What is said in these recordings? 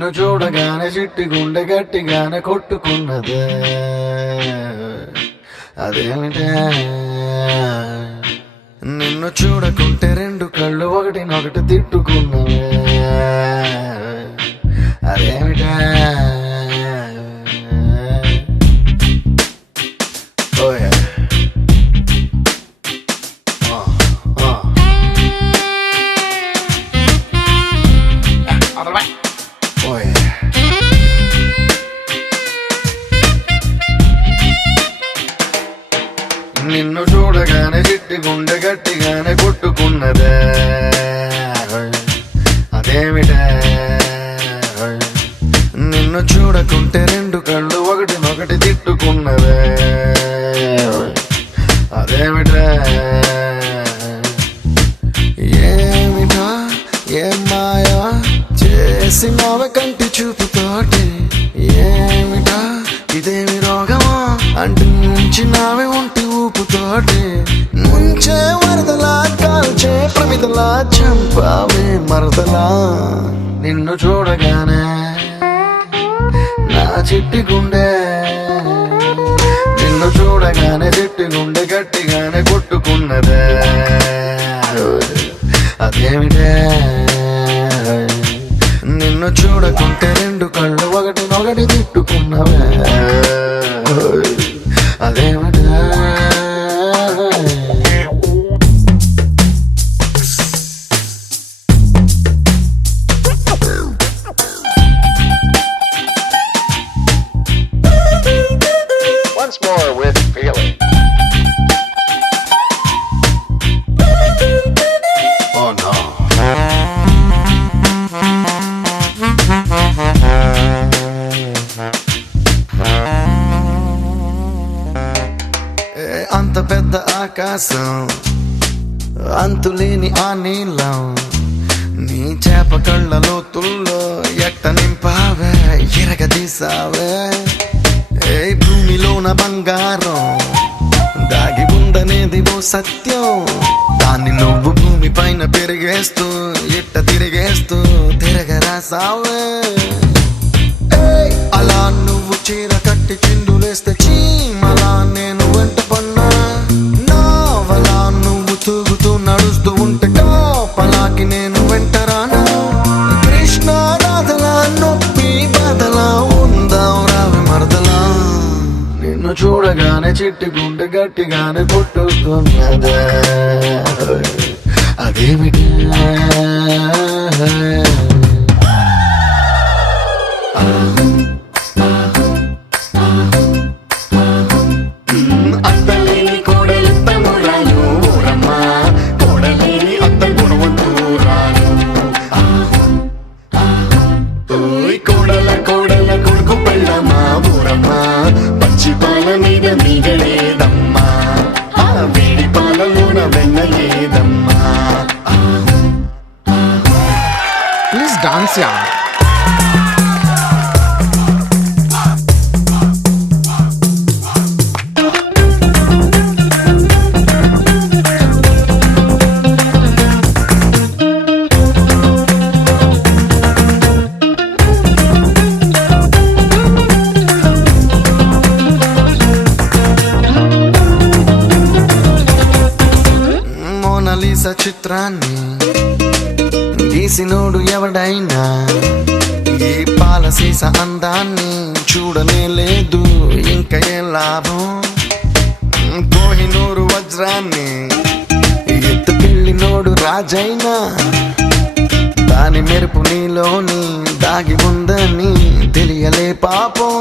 నిన్ను చూడగానే చిట్టి గుండె గట్టిగానే కొట్టుకున్నదే అదేమిటే నిన్ను చూడకుంటే రెండు కళ్ళు ఒకటినొకటి తిట్టుకున్నవే అదేమిటే నిన్ను చూడగానే చిట్టి గుండె గట్టిగానే కొట్టుకున్నదే అదేమిటే నిన్ను చూడకుంటే రెండు కళ్ళు ఒకటినొకటి తిట్టుకున్నదే అదేమిటే ఏమిటా ఏం మాయా చేసినావే కంటి చూపుతోటి ఏమిటా ఇదేమి రోగమా అంటించినావే ఒంటి ఊపుతోటి ముంచే వరదలా కాల్చే ప్రమిదలా చంపావే మరదలా నిన్ను చూడగానే నా చిట్టి గుండె నిన్ను చూడగానే చిట్టి గుండె గట్టిగానే కొట్టుకున్నదే అదేమిటే నిన్ను చూడకుంటే రెండు కళ్ళు ఒకటినొకటి తిట్టుకున్నవే అదేమిటే Once more with feeling. Oh no. అంత పెద్ద ఆకాశం అంతులేని ఆ నీళ్ళం నీ చేప కళ్ళ లోతుల్లో ఎట్ట నింపావే ఎరగదీసావే ఏ భూమిలోన బంగారం దాగి ఉందనేది ఓ సత్యం దాన్ని నువ్వు భూమి పైన పెరిగేస్తూ ఇట్ట తిరిగేస్తూ తిరగరాసావే అలా నువ్వు చీర కట్టి చిందులేస్తే చీమలా నేను వెంట పన్నా నావలా నువ్వు తూగుతూ నడుస్తూ ఉంటే కాపలాకి నేను వెంటరానా కృష్ణ రాధలా నొప్పి బాధలా ఉందాం రావి మరదలా నిన్ను చూడగానే చిట్టి గుండె గట్టిగానే కొట్టుకున్నదే అదేమిటి అత్తలేని కోడలు తమ్మురాలు ఊరమ్మా కోడలేని అత్త గుణవంతురాలు కోడల కోడల కొడుకు పెళ్ళమ్మా ఊరమ్మా పచ్చి పాల మీద మీగలేదమ్మా వేడి పాలలోన వెన్నలేదమ్మా Please dance, yeah. మోనాలిసా చిత్రాన్ని గీసినోడు ఎవడైనా ఈ పాలసీస అందాన్ని చూడనే లేదు ఇంకా ఏం లాభం కోహినూరు వజ్రాన్ని ఎత్తుకెళ్ళినోడు రాజైనా దాని మెరుపు నీలోని దాగి ఉందని తెలియలే పాపం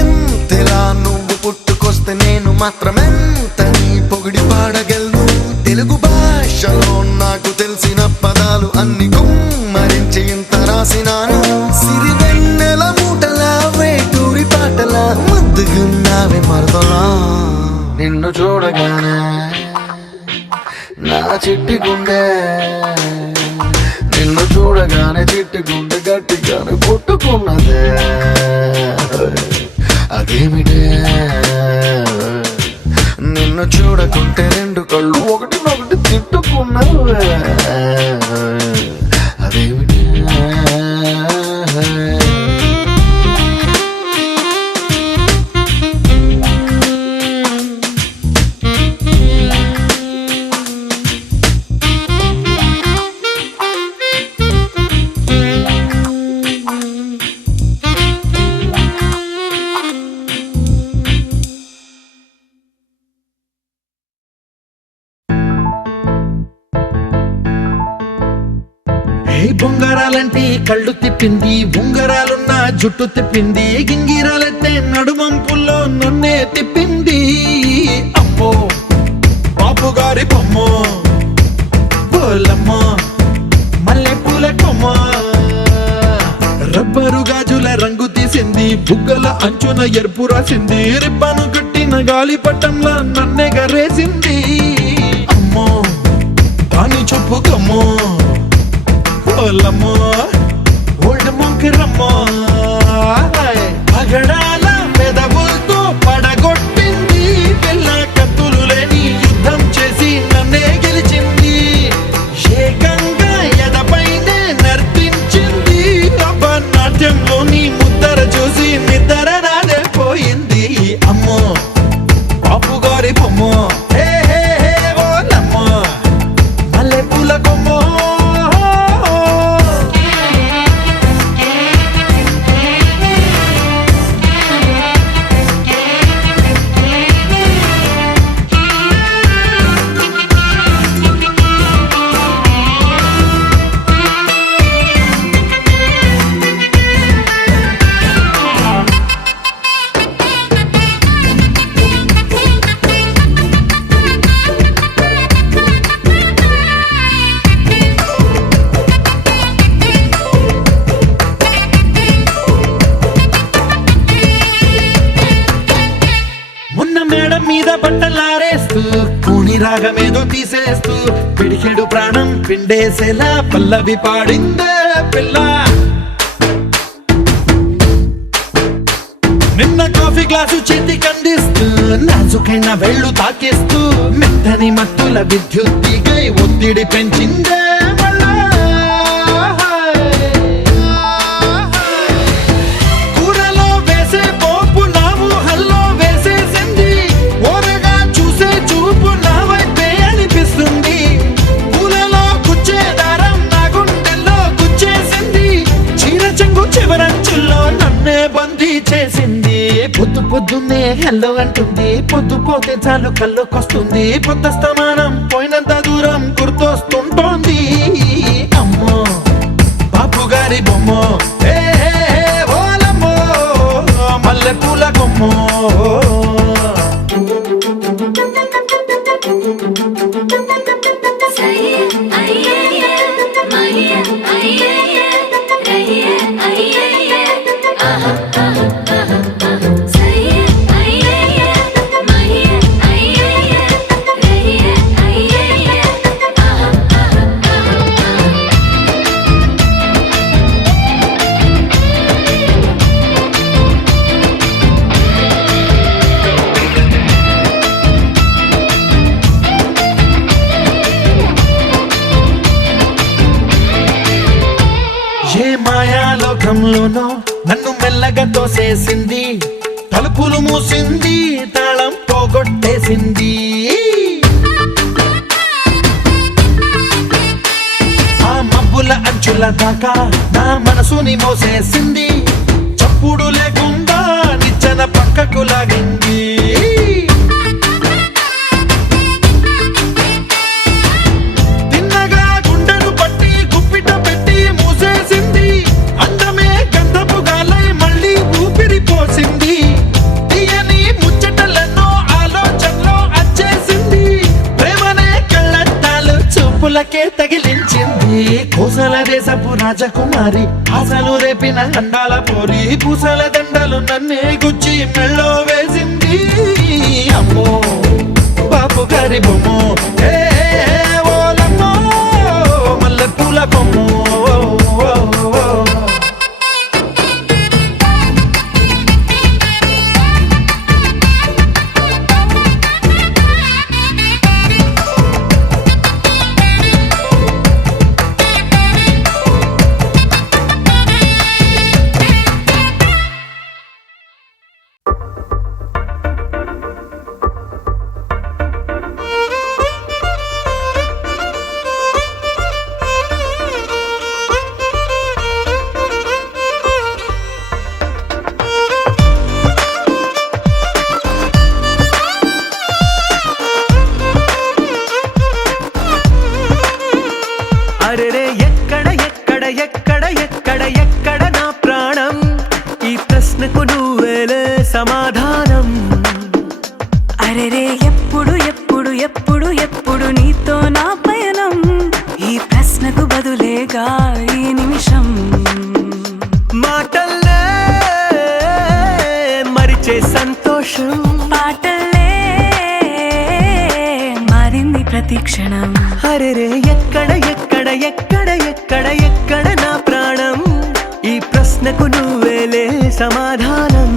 ఎంతలా నువ్వు పుట్టుకొస్తే నేను మాత్రమెంతని పొగిడి పాడగలను తెలుగు భాషలో నాకు తెలిసిన పదాలు అన్ని కుమ్మరించి ఇంత రాసినాను సిరివెన్నెల మూటలా వేటూరి పాటలా ముద్దుగున్నావే మరదలా నిన్ను చూడగానే నా చిట్టి గుండె నిన్ను చూడగానే చిట్టి గుండె గట్టిగానే కొట్టుకున్నదే అదేమిటే నిన్ను చూడకుంటే రెండు కళ్ళు ఒకటినొకటి తిట్టుకున్నావే అదేమిటే బొంగరాలంటే కళ్ళు తిప్పింది, ఉంగరాలున్న జుట్టు తిప్పింది, గింగిరాలెత్తే నడుమంపుల్లో నన్నే తిప్పింది. అమ్మో బాపు గారి బొమ్మ, పోలమ్మ మల్లె పూల కొమ్మ, రబ్బరు గాజుల రంగు తీసింది, బుగ్గల అంచున ఎరుపు రాసింది, రిబ్బను కట్టిన గాలి పట్టంలా నన్నే గరేసింది. అమ్మో దాని చెప్పుకమ్మో, ఓలమ్మో ఓల్డ్ మొంకిరమ్మో, పగడాల పెదవులతో పడగొట్టింది, పిల్ల కత్తులు లేని యుద్ధం చేసి నన్నే గెలిచింది, ఏకంగా ఎదపైనే నర్తించింది, నాట్యంలోని ముద్దర చూసి నిద్ర నాదే పోయింది. అమ్మో బాపు గారి బొమ్మ, హే హే హే ఓలమ్మ మల్లె పూల కొమ్మ. మొన్న మేడం మీద బట్టలారేస్తూ కూని రాగమేదో తీసేస్తూ పిడికెడు ప్రాణం పిండేసేలా పల్లవి పాడిందే పిల్ల. నిన్న కాఫీ గ్లాసు చేతి కందిస్తూ నాజుకైన వేళ్ళు తాకిస్తూ మెత్తని మత్తుల విద్యుత్ తీగై ఒత్తిడి పెంచిందే మళ్ళా. కూరలో వేసే పోపు నా ఊహల్లో వేసేసింది, ఓరగా చూసే చూపు నా వైపే అనిపిస్తుంది, పూలలో గుచ్చే దారం నా గుండెల్లో గుచ్చేసింది, చీర చెంగు చివరంచుల్లో నన్నే బందీ చేసింది. పొద్దు పొద్దున్నే హెల్లో అంటుంది, పొద్దు పోతే చాలు కళ్ళొకొస్తుంది, పొద్దస్తమానం పోయినంత దూరం గుర్తొస్తుంటోంది. అమ్మో బాపు గారి బొమ్మ, హే హే హే ఓలమ్మో మల్లె పూల కొమ్మ. ఏ మాయాలోకంలోనో నన్ను మెల్లగా తోసేసింది, తలుపులు మూసింది, తాళం పోగొట్టేసింది, ఆ మబ్బుల అంచుల దాకా నా మనసుని మోసేసింది, చప్పుడు లేకుండా నిచ్చెన పక్కకు లాగింది, తిన్నగా గుండెను పట్టి గుప్పిట పెట్టి మూసేసింది, అందమే గంధపు గాలై మళ్ళీ ఊపిరి పోసింది, తీయని ముచ్చటలెన్నో ఆలోచనలో అచ్చేసింది, ప్రేమనే కళ్ళట్టాలు చూపులకే తగిలించింది, కోసల దేశపు రాజకుమారి ఆశలు రేపిన అండాల పోరి, పూసల దండలు నన్నే గుచ్చి మెళ్ళో వేసింది. అమ్మో బాపు గారి బొమ్మ, హే హే హే ఓలమ్మో మల్లె పూల కొమ్మ. ఎప్పుడు నీతో నా పయనం ఈ ప్రశ్నకు బదులేగా ఈ నిమిషం మాటల్లే మరిచే సంతోషం పాటల్లే మారింది ప్రతి క్షణం అరెరే ఎక్కడ ఎక్కడ ఎక్కడ ఎక్కడ ఎక్కడ నా ప్రాణం ఈ ప్రశ్నకు నువ్వేలే సమాధానం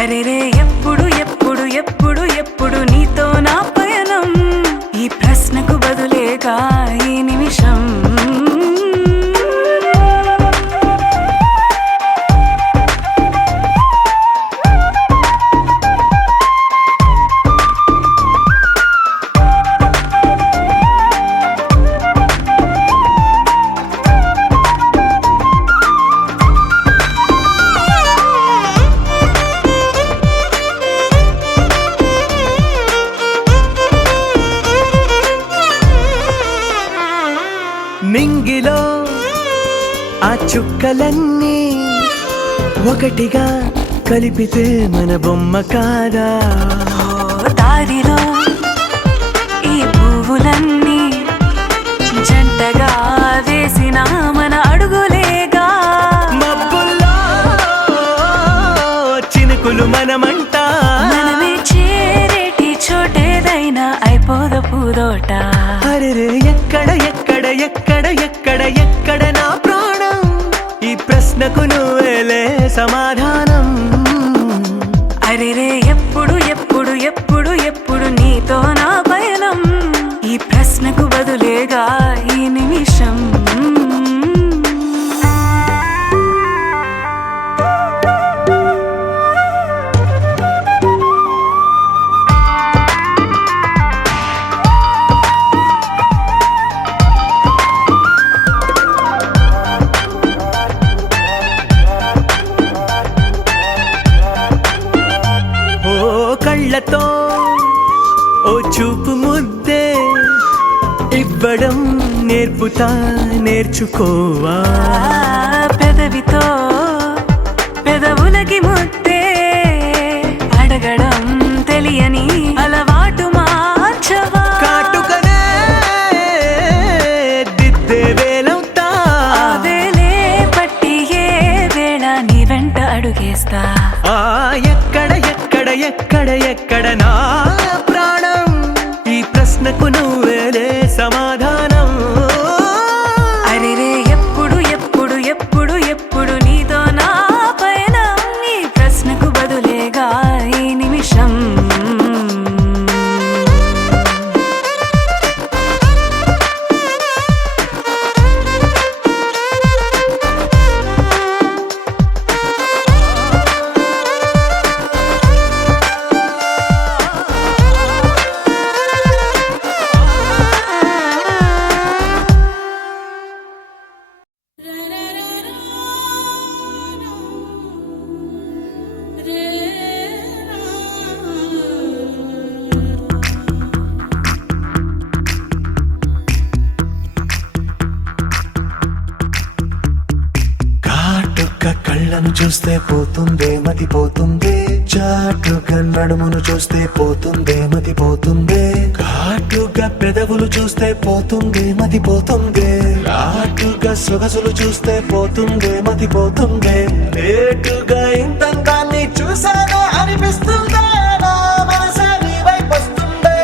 అరెరే ఎప్పుడు ఎప్పుడు ఎప్పుడు ఎప్పుడు నీతో నా పయనం ఈ ప్రశ్నకు బదులేగా ఈ నిమిషం మింగిలో ఆ చుక్కలన్నీ ఒకటిగా కలిపితే మన బొమ్మ కాదా దారిలో ఈ పువ్వులన్నీ జంటగా వేసిన మన అడుగులేగా మబ్బుల్లో చినుకులు మనమంట మనమే చేరేటి చోటేదైనా అయిపోద పూదోట అరెరే ఎక్కడ ఎక్కడ ఎక్కడ ఎక్కడ ఎక్కడ నా ప్రాణం ఈ ప్రశ్నకు నువ్వేలే సమాధానం అరెరే ఎప్పుడు ఎప్పుడు ఎప్పుడు ఎప్పుడు నీతో నా పయనం ఈ ప్రశ్నకు బదులేగా ఈ నిమిషం కళ్ళతో ఓ చూపు ముద్దే ఇవ్వడం నేర్పుతా నేర్చుకోవా పెదవితో పెదవులకి ముద్దే అడగడం తెలియని అలవాటు మార్చవా కాటుకనే దిద్దే వేలవుతా వేలే పట్టి ఏ వేళ నీ వెంట అడుగేస్తా ఎక్కడ ఎక్కడ ఎక్కడ ఎక్కడ నా ప్రాణం ఈ ప్రశ్నకు నువ్వేలే సమాధానం అరెరే ఎప్పుడు ఎప్పుడు ఎప్పుడు ఎప్పుడు నీతో నా పైన ఈ ప్రశ్నకు బదులేగా ఈ నిమిషం కళ్ళను చూస్తే పోతుందే మతి పోతుందే చాటుగా నడుమును చూస్తే పోతుందే మతి పోతుందే ఘాటుగా పెదవులు చూస్తే పోతుందే మతి పోతుందే ఘాటుగా సొగసులు చూస్తే పోతుందే మతి పోతుందే లేటుగా ఇంతంతాన్ని చూసానే అనిపిస్తుందే నా మనసే నీ వైపు వస్తుందే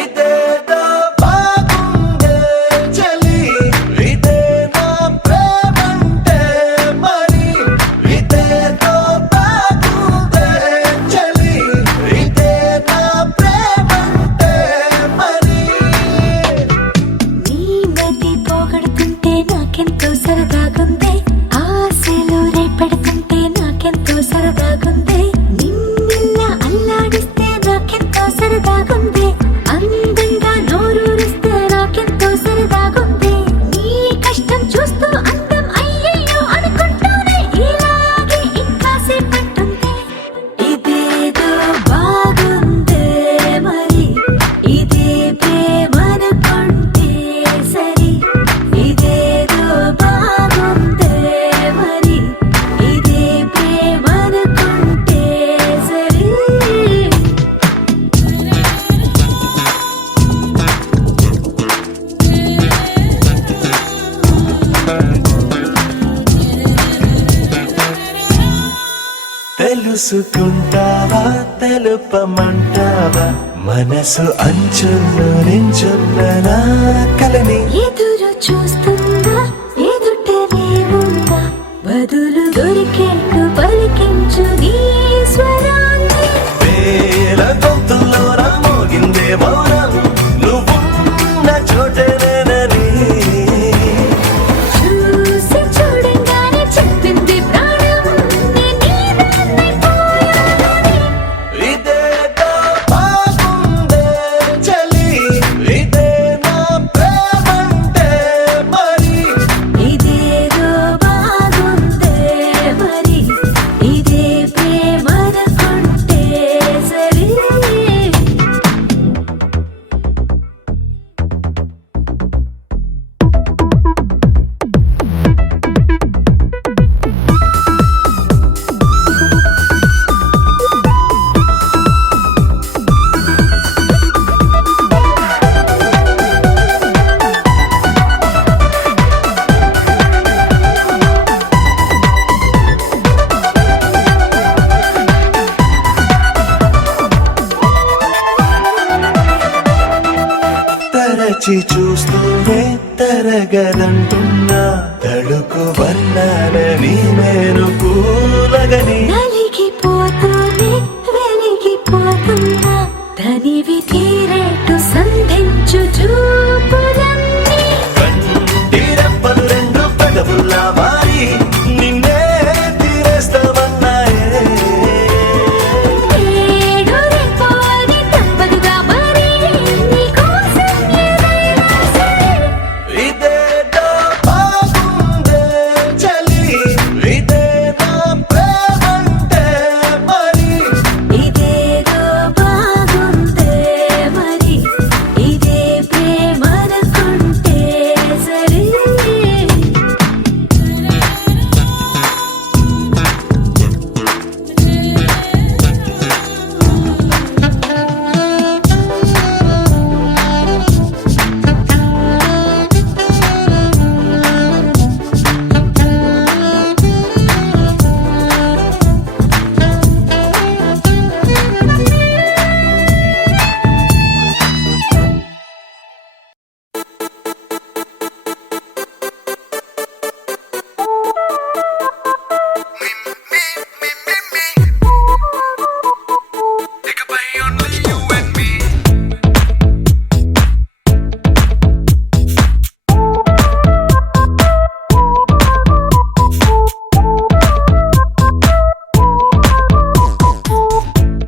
ఇదేదో బాగుందే చలి ఇదే నా ప్రేమంటే మరి ఇదేదో బాగుందే చలి ఇదే నా ప్రేమంటే మరి నీ మతి పోగొడుతుంటే నాకెంతో సరదాగుంది ఆశలు రేపెడుతుంటే నాకెంతో సరదాగుంది నిన్నెల్లా చూసుకుంటావా తెలుపమంటావా మనసు అంచుల్లో నించున్న నా కలని ఎదురు చూస్తుందా ఎదుటనే ఉందా బదులు దొరికేట్టు పలికించు నీ స్వరాన్ని వేల గొంతుల్లో రామోగిందే మౌనం నువ్వున్న చోటనేనని చూసి చూడంగానే చెప్పింది ప్రాణం నీదాన్నైపోయానని ఇదేదో బాగుందే చలి ఇదే నా ప్రేమంటే మరి ఇదేదో బాగుందే మరి ఇదే ప్రేమనుకుంటే సరే తరచి చూస్తూనే తరగదంటున్నా తడుకు వర్ణాలని నేను పూలగని నలిగిపోతూనే వెలిగిపోతున్నా తనివి తీరేట్టు సంధించు చూపులన్నీ కంటిరెప్పలు రెండు పెదవుల్లా మారి నిన్నే తీరేస్తామన్నాయే ఏడు రేపోని తప్పదుగా మరి నీకోసం ఏదైనా సరే ఇదేదో బాగుందే చలి ఇదే నా ప్రేమంటే మరి ఇదేదో బాగుందే మరి ఇదే ప్రేమనుకుంటే సరే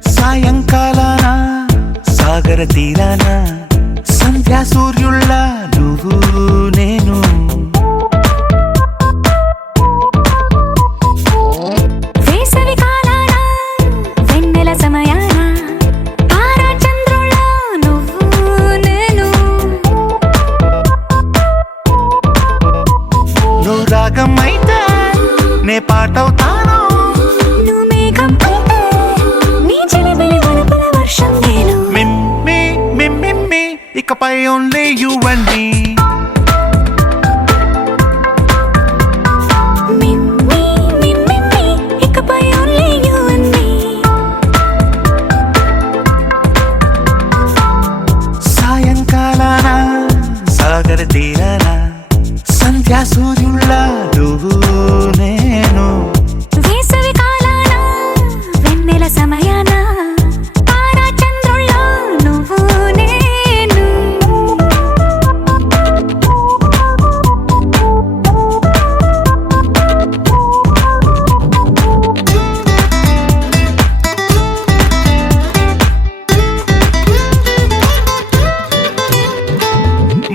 సాయంకాలాన సాగర తీరాన సంధ్యా సూర్యుళ్ళ నువ్వు నేను వేసవి కాలాన వెన్నెల సమయాన తారా చంద్రుల నువ్వు నేను నువ్వు రాగం అయితే నే పాటవుతాను నువ్వు మేఘం అయితే నీ చిలిపిలి వలపుల వర్షం నేను మిమ్మి మిమ్మి ఇకపై ఓన్లీ యు అండ్ మీ మిమ్మి మిమ్మి ఇకపై ఓన్లీ యు అండ్ మీ సాయంకాలాన సాగర తీరాన సంధ్యా సూర్యుళ్ళ నువ్వు నేను వేసవి కాలాన వెన్నెల సమయాన తారా చంద్రుల నువ్వు నేను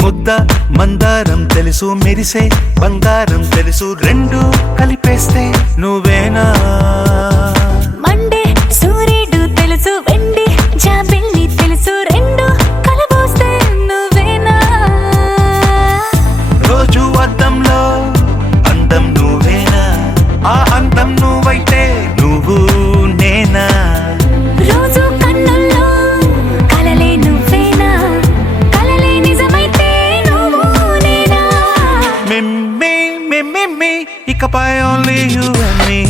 ముద్ద మందారం తెలుసు మెరిసే బంగారం తెలుసు రెండు కలిపేస్తే నువ్వేనా మండే సూర్యుడు తెలుసు వెండి జాబిల్లి తెలుసు రెండు కలబోస్తే నువ్వేనా రోజు అద్దంలో అందం నువ్వేనా ఆ అందం నువ్వైతే నువ్వు నేనా రోజు కన్నుల్లో కలలే నువ్వేనా కలలే నిజమైతే నువ్వు నేనా మిమ్మి ఇకపై ఓన్లీ యు అండ్ మీ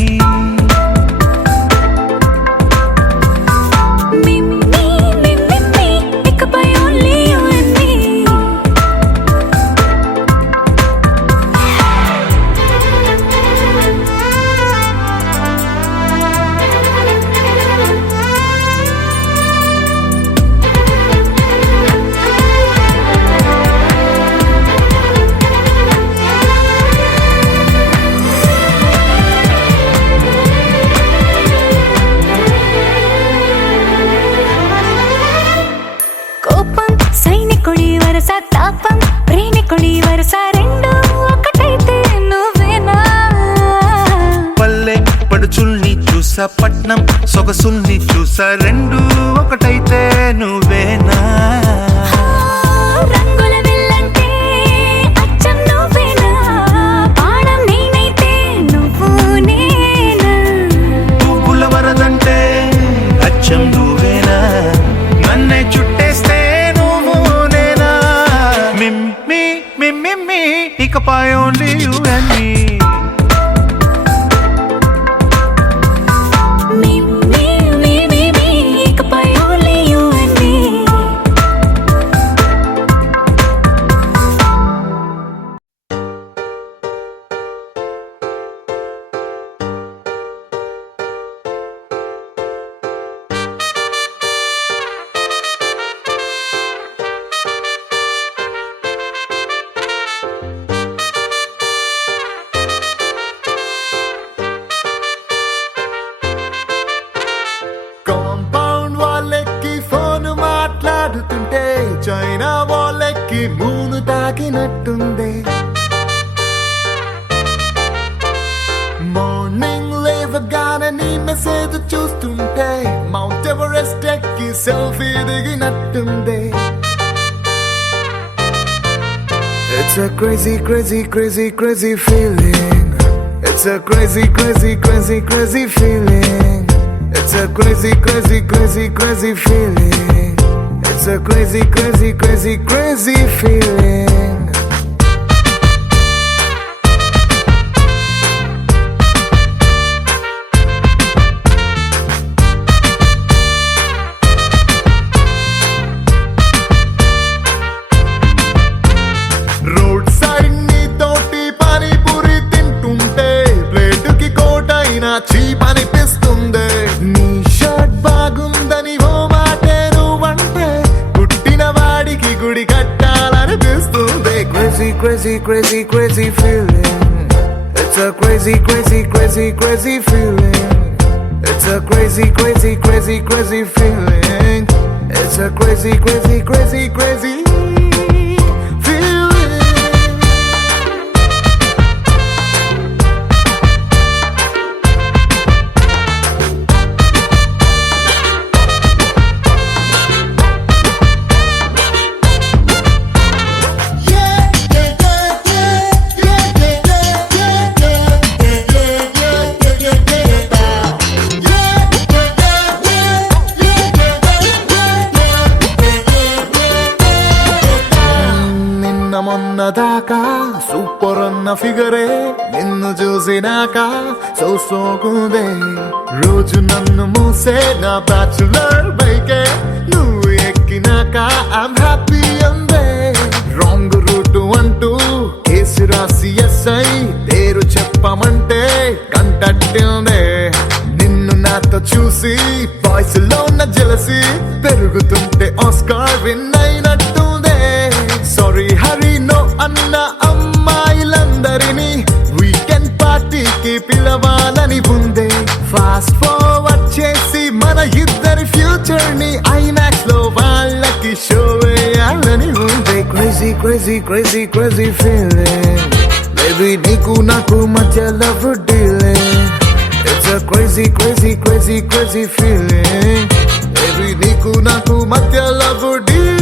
చూసా పట్నం సొగసుల్ని చూసా రెండు ఒకటైతే నువ్వేనా రంగుల వెళ్ళంటే అచ్చం నువ్వేనా పాడం నేనైతే నువ్వు నేనా పువ్వుల వరదంటే అచ్చం నువ్వేనా నన్నే చుట్టేస్తే నువ్వు నేనా మిమ్మి మిమ్మి ఇకపై only you and me compound వాళ్ళెక్కి ఫోన్ మాట్లాడుతుంటే చైనా వాళ్ళెక్కి మూను తాకినట్టుంది మార్నింగ్ లేవగానే నీ మెసేజ్ చూస్తుంటే మౌంట్ ఎవరెస్ట్ ఎక్కి సెల్ఫీ దిగినట్టుంది It's a crazy, crazy, crazy, crazy feeling. It's a crazy, crazy, crazy, crazy feeling. It's a crazy, crazy, crazy, crazy feeling. It's a crazy, crazy, crazy, crazy feeling. Road side నీ తోటి పానీపూరి తింటుంటే ప్లేటుకి కోటైనా cheap అనిపిస్తుంది నీ shirt బాగుందని ఓ మాటే నువ్వంటే పుట్టిన వాడికి గుడి కట్టాలనిపిస్తుంది crazy crazy crazy crazy feeling it's a crazy crazy crazy crazy feeling it's a crazy crazy crazy crazy feeling it's a crazy crazy crazy crazy మొన్నదాకా సూపర్ అన్న ఫిగరే నిన్ను చూసినాక సోకుందే రోజు నన్ను మూసే నా బ్యాచులర్ బైకే నువ్వు ఎక్కినాక ఐమ్ హ్యాపీ అందే రాంగ్ రూట్ అంటూ కేసు రాసి ఎస్ఐ పేరు చెప్పమంటే కంటట్టిందే నిన్ను నాతో చూసి వాయిస్ లో ఉన్న జలసి పెరుగుతుంటే ఆస్కార్ విన్ అయినట్టుందే సారీ హరి నో అన్న అమ్మాయిలందరినీ వీకెండ్ పార్టీకి పిలవాలని ఉందే ఫాస్ట్ ఫార్వర్డ్ చేసి మన ఇద్దరి ఫ్యూచర్ ని ఐమాక్స్ లో వాళ్ళకి షో వేయాలని ఉందే crazy crazy crazy crazy feeling baby నీకు నాకు మధ్య love dealing it's a crazy crazy crazy crazy feeling baby నీకు నాకు మధ్య లవ్ డీలింగ్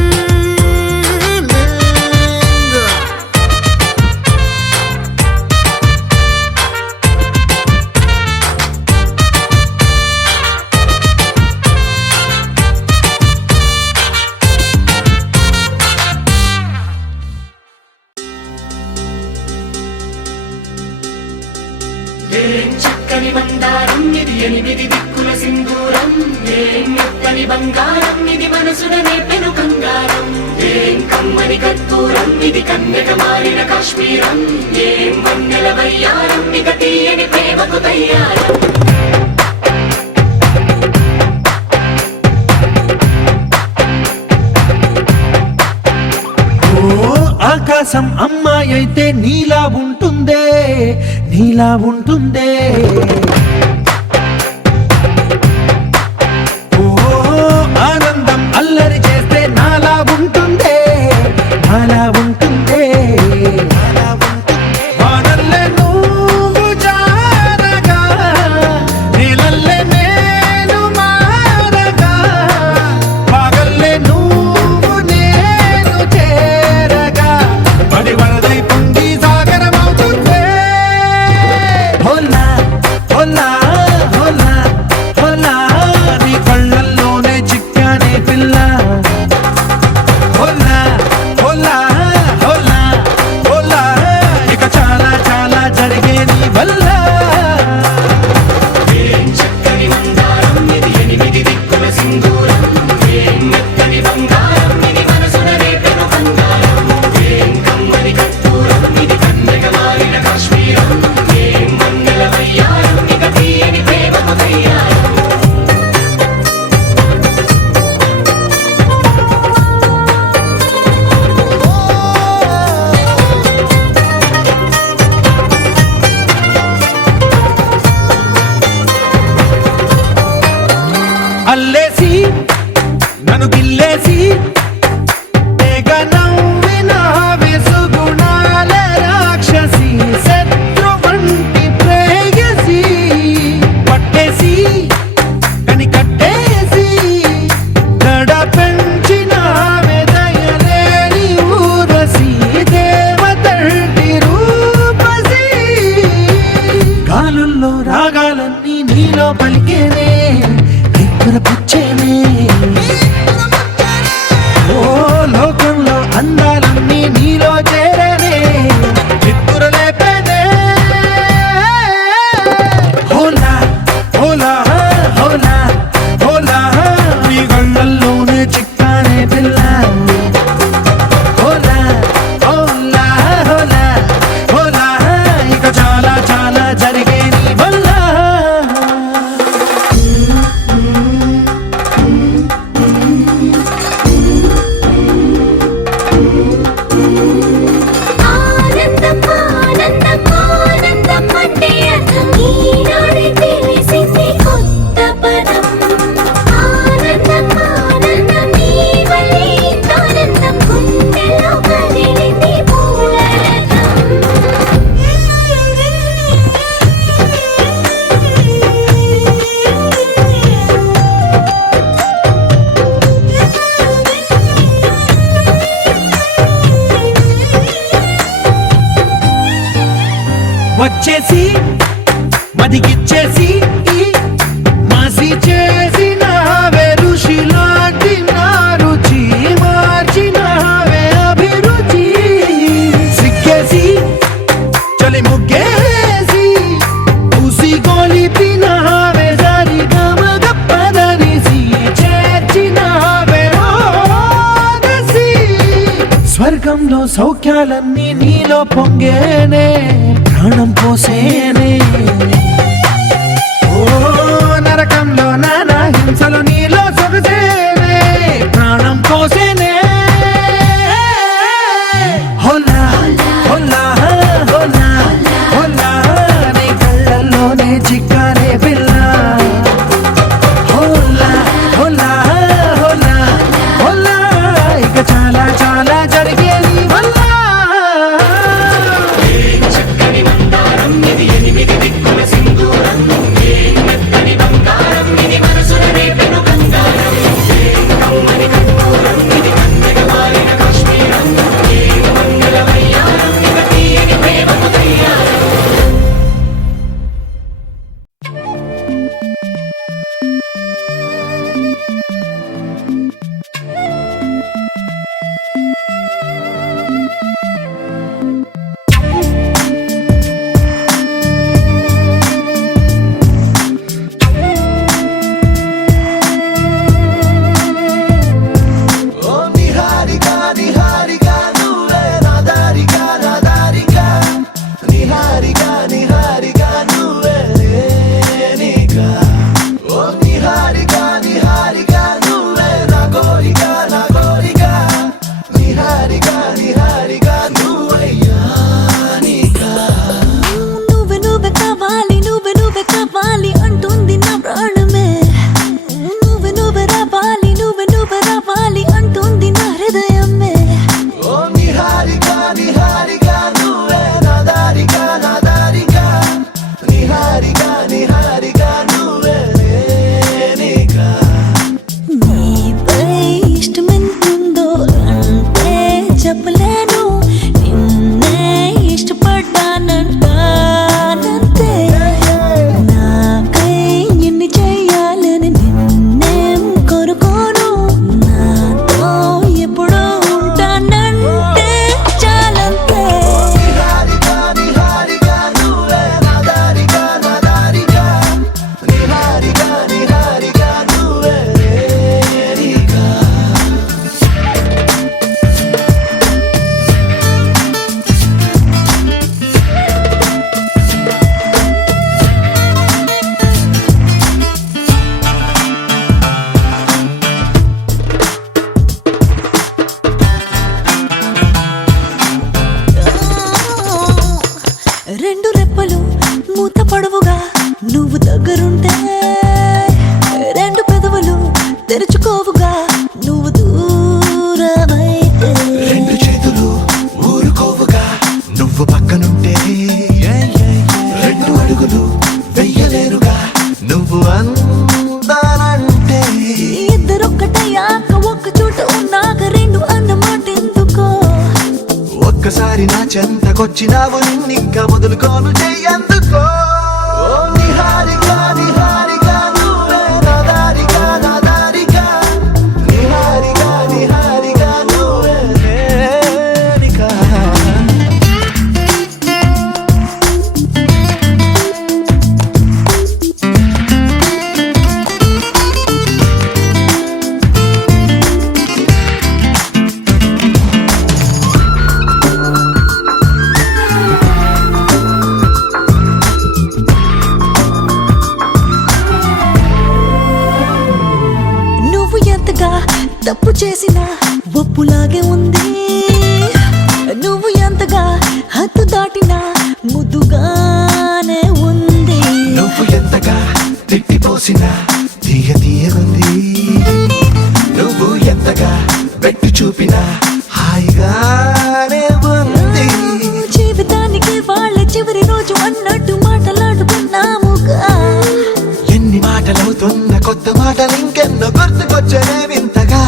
చక్కని బంగారం ఇది ఎనిమిది దిక్కుల సింధూరం ఏం మెత్తని బంగారం ఇది మనసున నేపెను కంగారం ఏం కమ్మని కర్పూరం ఇది కన్నెక మారిన కాశ్మీరం ఏం వన్నెల వయ్యారం ఇక తీయని ప్రేమకు తయ్యారం ఆకాశం అమ్మాయి అయితే నీలా ఉంటుందే నీలా ఉంటుందే ఓ ఆనందం అల్లరి చేస్తే నాలా ఉంటుందే నాలా ఉంటుందే వానల్లే నువ్వు జారగా నీలల్లే ఆనందం ఆనందం ఆనందం అంటే అర్థం ఈనాడే తెలిసింది కొత్త పదం ఆనందం ఆనందం నీ వల్లే ఆనందం గుండెలో కదిలింది పూలరథం వచ్చేసి మదిగిచ్చేసి మాసి చేసిన ఋషిలాంటి నా రుచి మార్చిన అభిరుచి సిక్కేసి చలి ముగ్గేసి పూసి గొలిపిన సరి గమగప్పదనిసి చేర్చిన స్వర్గంలో సౌఖ్యాలన్నీ నీలో పొంగేనే ప్రాణం పోసేనే ఓ నరకంలో నానా హింసలు నీలో సొగసేనే ప్రాణం పోసేనే హోలా హోలా హోలా హోలా నీ కళ్ళల్లోనే చిక్కారే పిల్ల హోలా హోలా హోలా హోలా ఇక చాలా చాలా జరిగేది వల్ల చక్కని మందారం ఇది ఎనిమిది దిక్కుల సింధూరం ఏం మెత్తని బంగారం ఇది మనసులనే పెను కంగారం ఏం కమ్మని కర్పూరం ఇది కన్నెగ మారిన కాశ్మీరం ఏం మంగళ వయ్యారం ఇక తీయని ప్రేమకు తయ్యారం ఓ నిహారిక నిహారిక నువ్వే నా దారిక నా దారిక నిహారిక నిహారిక నువ్వే లేనిక ఓ నిహారిక నిహారిక నువ్వే నా కోరిక నా కోరిక నిహారిక నిహారిక నువ్వయ్యానిక నువ్వే నువ్వే కావాలి అంటుంది నా ప్రాణమే నువ్వే నువ్వే రావాలి అంటుంది నా హృదయమే ఓ నిహారిక నిహారిక నువ్వే నా దారిక నా దారిక నిహారిక నిహారిక నువ్వే లేనిక నీపై ఇష్టమెంతుందో అంటే చెప్పలేను నిన్నే ఇష్టపడ్డానంటానంతే నాకై ఎన్ని చెయ్యాలని నిన్నేం కోరుకోను నాతో ఎప్పుడూ ఉంటానంటే చాలంతే నిహారిక నిహారిక నువ్వే నా దారిక నా దారిక నిహారిక నిహారిక నువ్వే లేనిక రెండు రెప్పలు మూత పొడవుగా నువ్వు దగ్గరుంటే రెండు పెదవులు తెరుచుకోవుగా నువ్వు దూరమైతే రెండు చేతులు ఊరుకోవుగా నువ్వు పక్కనుంటే రెండు అడుగులు వెయ్యలేరుగా నువ్వు అందానంటే ఇద్దరొక్కటయ్యాక ఒక్క చోట ఉన్నాక రెండు అన్నమాట ఎందుకో ఒక్కసారి నా చెంతకొచ్చినావు నిన్నింక వదులుకోను చెయ్యందుకో ఓ నిహారిక నిహారిక నువ్వే నా దారిక నా దారిక నిహారిక నిహారిక నువ్వే లేనిక తప్పు చేసిన ఒప్పులాగే ఉంది చూసిన తీగ తీయగుంది నువ్వు ఎంతగా పెట్టి చూపినా హాయిగానే ఉంది జీవితానికి వాళ్ళ చివరి రోజు అన్నట్టు మాటలాడుకున్నాముగా ఎన్ని మాటలవుతున్న కొత్త మాటలు ఇంకెన్నో గుర్తుకొచ్చనే వింతగా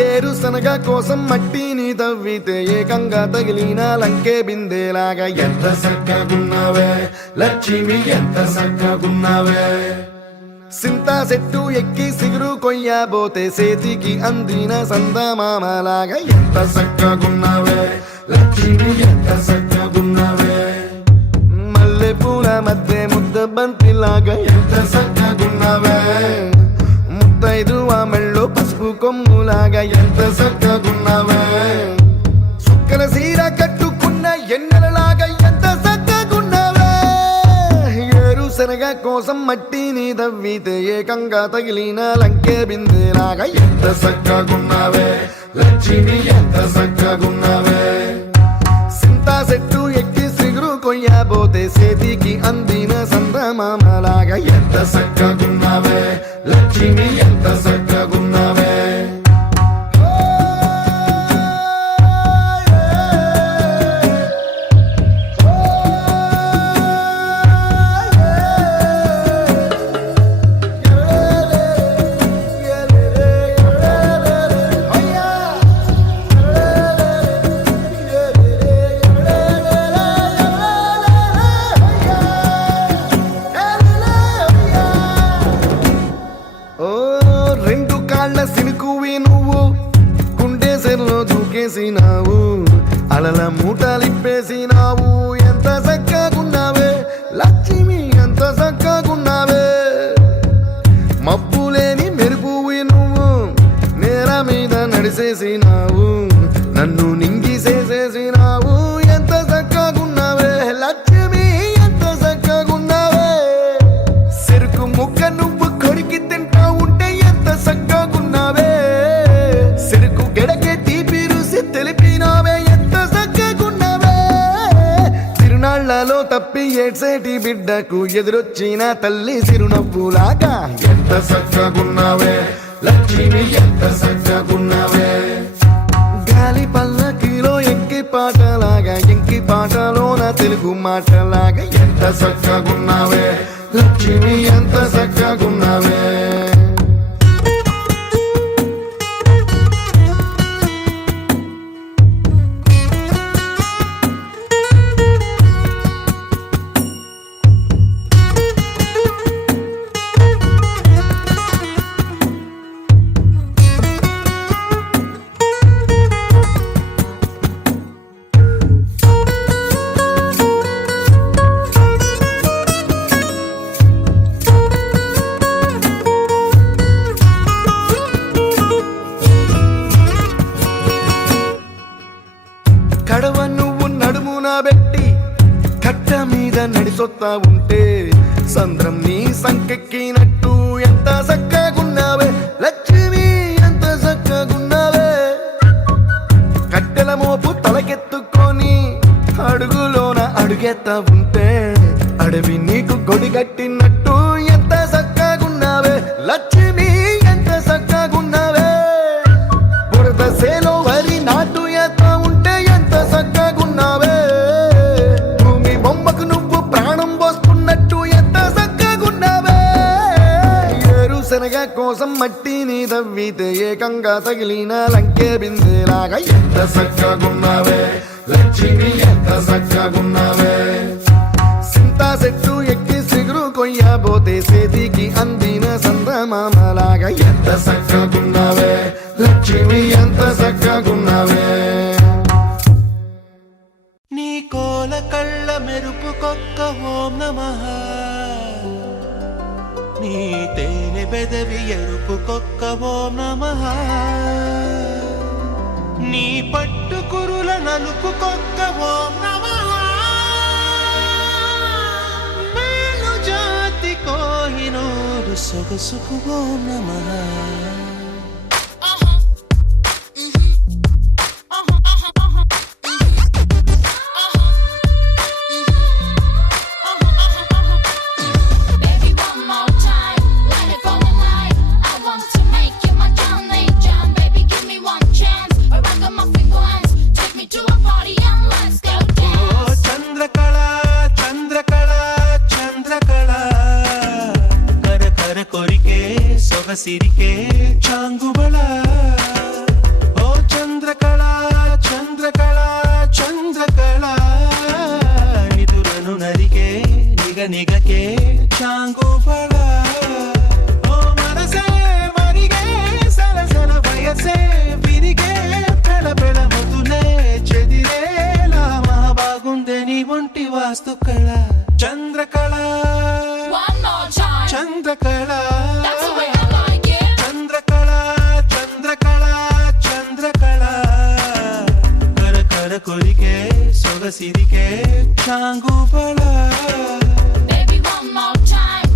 ఏరుశనగ కోసం మట్టిని తవ్వితే ఏకంగా తగిలిన లంకే బిందేలాగా ఎంత చక్కగున్నావే లక్ష్మి ఎంత చక్కగున్నావే సింతా చెట్టు ఎక్కి సిగురు కొయ్యబోతే చేతికి అందిన సందమామలాగా ఎంత చక్కగున్నావే లక్ష్మి ఎంత చక్కగున్నావే మల్లె పూల మధ్య ముద్ద బంతిలాగా ఎంత చక్కగున్నావే ముత్తైదు ఆ మెళ్ళో పసుపు కొమ్ములాగా ఎంత చక్కగున్నావే సుక్కల సీర కట్టుకున్న ఎన్నెలలాగా ఎంత చక్కగున్నావే ఏరుశనగ కోసం మట్టిని తవ్వితే ఏకంగా తగిలిన లంకే బిందేలాగా ఎంత చక్కగున్నావే లక్ష్మి ఎంత చక్కగున్నావే సింతా చెట్టు ఎక్కి సిగురు కొయ్యబోతే చేతికి అందిన సందమామలాగా ఎంత చక్కగున్నావే లక్ష్మి ఎంత చక్కగున్నావే దూకేసినావు అలల మూటలిప్పేసినావు ఎంత చక్కగున్నావే లక్ష్మి ఎంత చక్కగున్నావే మబ్బులేని మెరుపువి నువ్వు నేల మీద నడిసేసినావు నన్ను నింగిసేసేసినావు ఎంత చక్కగున్నావే లక్ష్మి ఎంత చక్కగున్నావే చెరుకు ముక్క నువ్వు కొరికి తింటా ఉంటే ఎంత చక్కగున్నావే చెరుకు గెడకే తీపి రుసి తెలిపినావే ఎంత చక్కగున్నావే తిరునాళ్లలో తప్పి ఏడ్సేటి బిడ్డకు ఎదురొచ్చిన తల్లి చిరునవ్వులాగా ఎంత చక్కగున్నావే లక్ష్మి ఎంత చక్కగున్నావే గాలి పల్లకిలో ఎంకి పాటలాగా ఎంకి పాటలోన తెలుగు మాటలాగా ఎంత చక్కగున్నావే లక్ష్మి ఎంత చక్కగున్నావే కడవ నువ్వు నడుమున పెట్టి కట్ట మీద నడిసొత్తా ఉంటే సంద్రం నీ సంకెక్కినట్టు ఎంత చక్కగున్నావే లక్ష్మి ఎంత చక్కగున్నావే కట్టెల మోపు తలకెత్తుకొని అడుగులోన అడుగెత్తా ఉంటే అడవి నీకు గొడిగట్టినట్టు ఎంత చక్కగున్నావే లక్ష్మి ఎంత చక్కగున్నావే బురద సేలో వరి నాటు ఎత్తా ఉంటే ఎంత చక్కగున్నావే భూమి బొమ్మకు నువ్వు ప్రాణం పోస్తున్నట్టు ఎంత చక్కగున్నావే ఏరుశనగ కోసం మట్టిని నవ్వితే ఏకంగా తగిలిన లంకే బిందేలాగా ఎంత సక్కగున్నావే లక్ష్మి ఎంత సక్కగున్నావే సింతా చెట్టు ఎక్కి సిగురు కొయ్యబోతే చేతికి అందిన సందమామలాగా ఎంత సక్కగున్నావే లక్ష్మి ఎంత సక్కగున్నావే నీ కోల కళ్ళ మెరుపుకొక్క ఓం నమః నీ తేనె పెదవి ఎరుపుకొక్క ఓం నమః నీ పట్టు కురుల నలుపుకొక్క ఓం నమః మేలు జాతి కోహినూరు సొగసుకు ఓం నమః సిరికే చాంగుబళ ఓ చంద్రకళ చంద్రకళ చంద్రకళ నిదురను నరికే నిగ నిగకే చాంగుబళ ఓ మనసే మరిగే సరసన వయసే విరిగే పెళ పెళ ముతులే చెదిరేలా మా బాగుందే నీ ఒంటి వాస్తు కళ చంద్రకళ చంద్రకళ కొరికే సొగసిరికే చాంగుబళ Baby, one more time.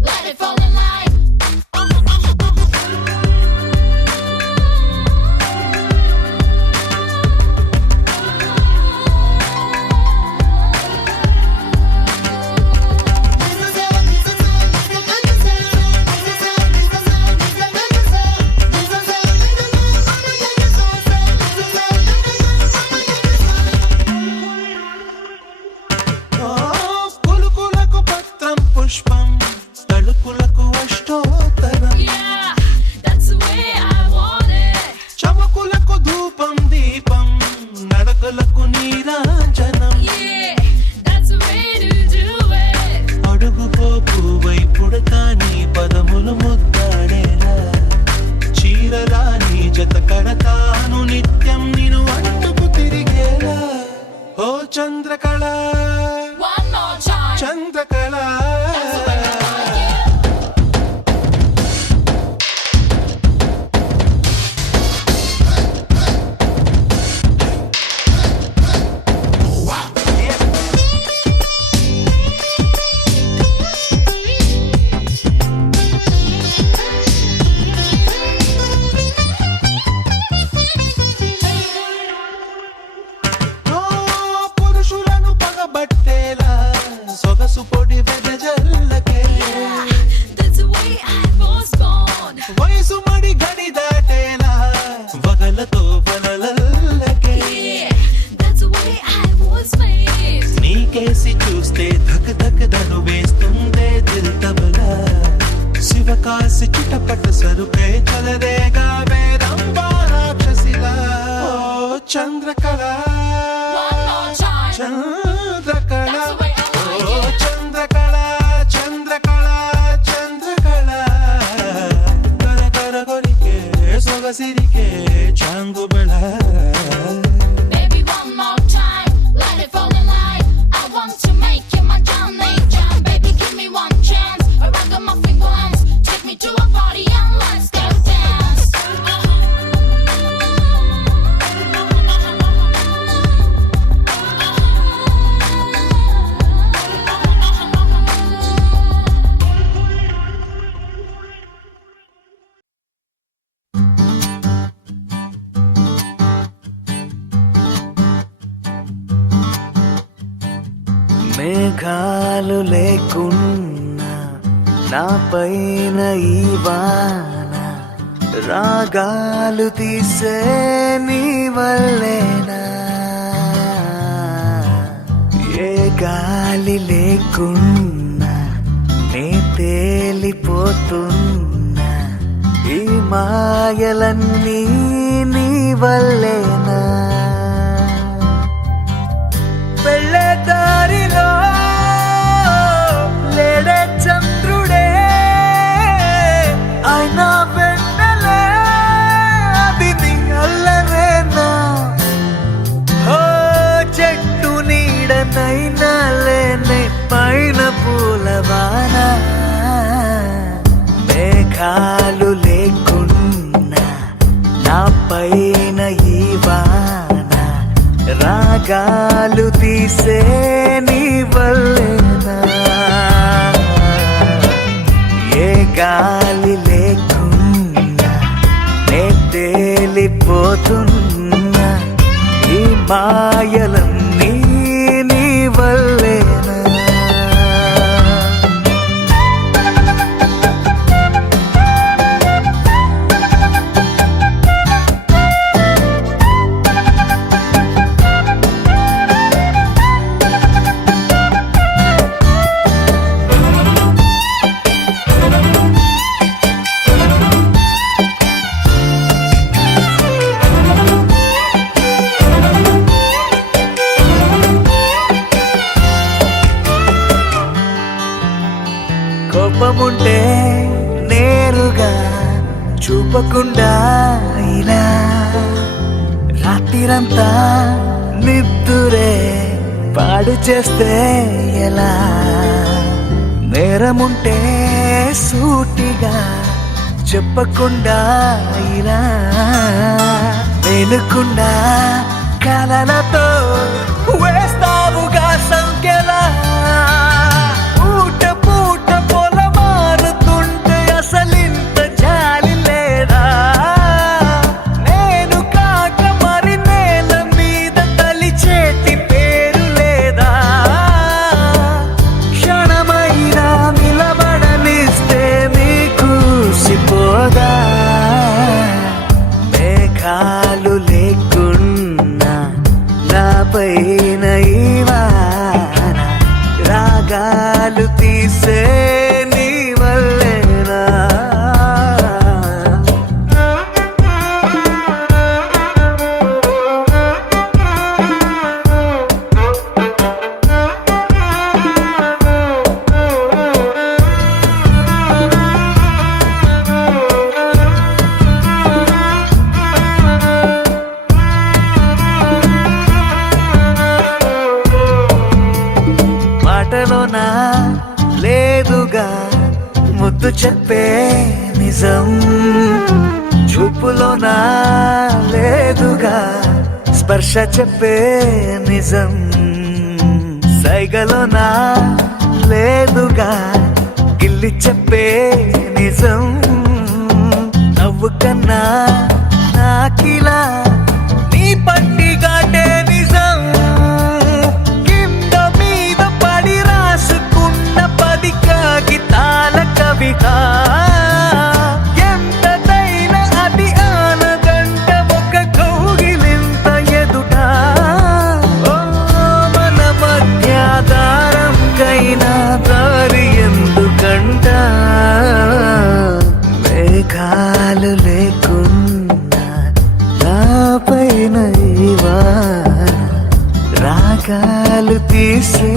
Let it fall in line. Chandrakala Chandrakala వయసు మడి గడి దాటేలా వగలతో వలలల్లకే నీకేసి చూస్తే ధక్ ధక్ ధను వేస్తుందే దిల్ తబలా శివకాసి చిటపట సరుపే చలరేగా వేరంబా రాక్షసిలా ఓ చంద్రకళ చంద్రకళ ఓ చంద్రకళ చంద్రకళ చంద్రకళ కొరికే సొగసిరికే చాంగుబళ Baby, one more time. Let it fall in line. I want to make you my Johnny John. Baby, give me one chance. A ragamuffin glance. Take me to a party and let's go dance. మేఘాలు లేకున్నా నా పైన ఈ వాన రాగాలు తీసే నీ వల్లేనా ఏ గాలి లేకున్నా నే తేలిపోతున్నా మాయలన్నీ నీ వల్లేనా వెళ్ళే దారిలో లేడే చంద్రుడే అయినా వెన్నెలే అది నీ అల్లరేనా ఓ చెట్టు నీడనైనా లేనే పైన పూలవాన మేఘాలు లేకున్నా నా పైన ఈ వాన రాగాలు తీసే నీ వల్లేనా ఏ గాలి లేకున్నా నే తేలిపోతున్నా ఈ మాయలన్నీ నీ వల్లేనా కోపముంటే నేరుగా చూపకుండా ఇలా రాత్రిరంతా నిద్దురే పాడు చేస్తే ఎలా నేరముంటే సూటిగా చెప్పకుండా ఇలా వెనుకుండా కలలతో వేస్తావుగా సంఖ్యలా పూట పూట పొల మారుతుంటే అసలింత జాలి లేదా నేను కాక మరి నేల మీద తలిచేటి పేరు లేదా క్షణమైనా నిలబడనిస్తే నీకు సిపోదా మేఘాలు లేకున్నా నా పైన ఈ వాన రాగాలు తీసే నీ వల్లేనా మాటలోనా లేదుగా ముద్దు చెప్పే నిజం చూపులోనా లేదుగా స్పర్శ చెప్పే నిజం సైగలోనా లేదుగా గిల్లి చెప్పే నిజం నవ్వు కన్నా నాకిలా నీ పట్టిగాటే నిజం కింద మీద పడి రాసుకున్న 10 కాగితాల కవిత ఎంతదైనా అది ఆనదంట ఒక కౌగిలింత ఎదుట ఓ మన మధ్య దారంకైనా దారి ఎందుకంట మేఘాలు లేకున్నా నా పైన ఈ వాన రాగాలు తీసే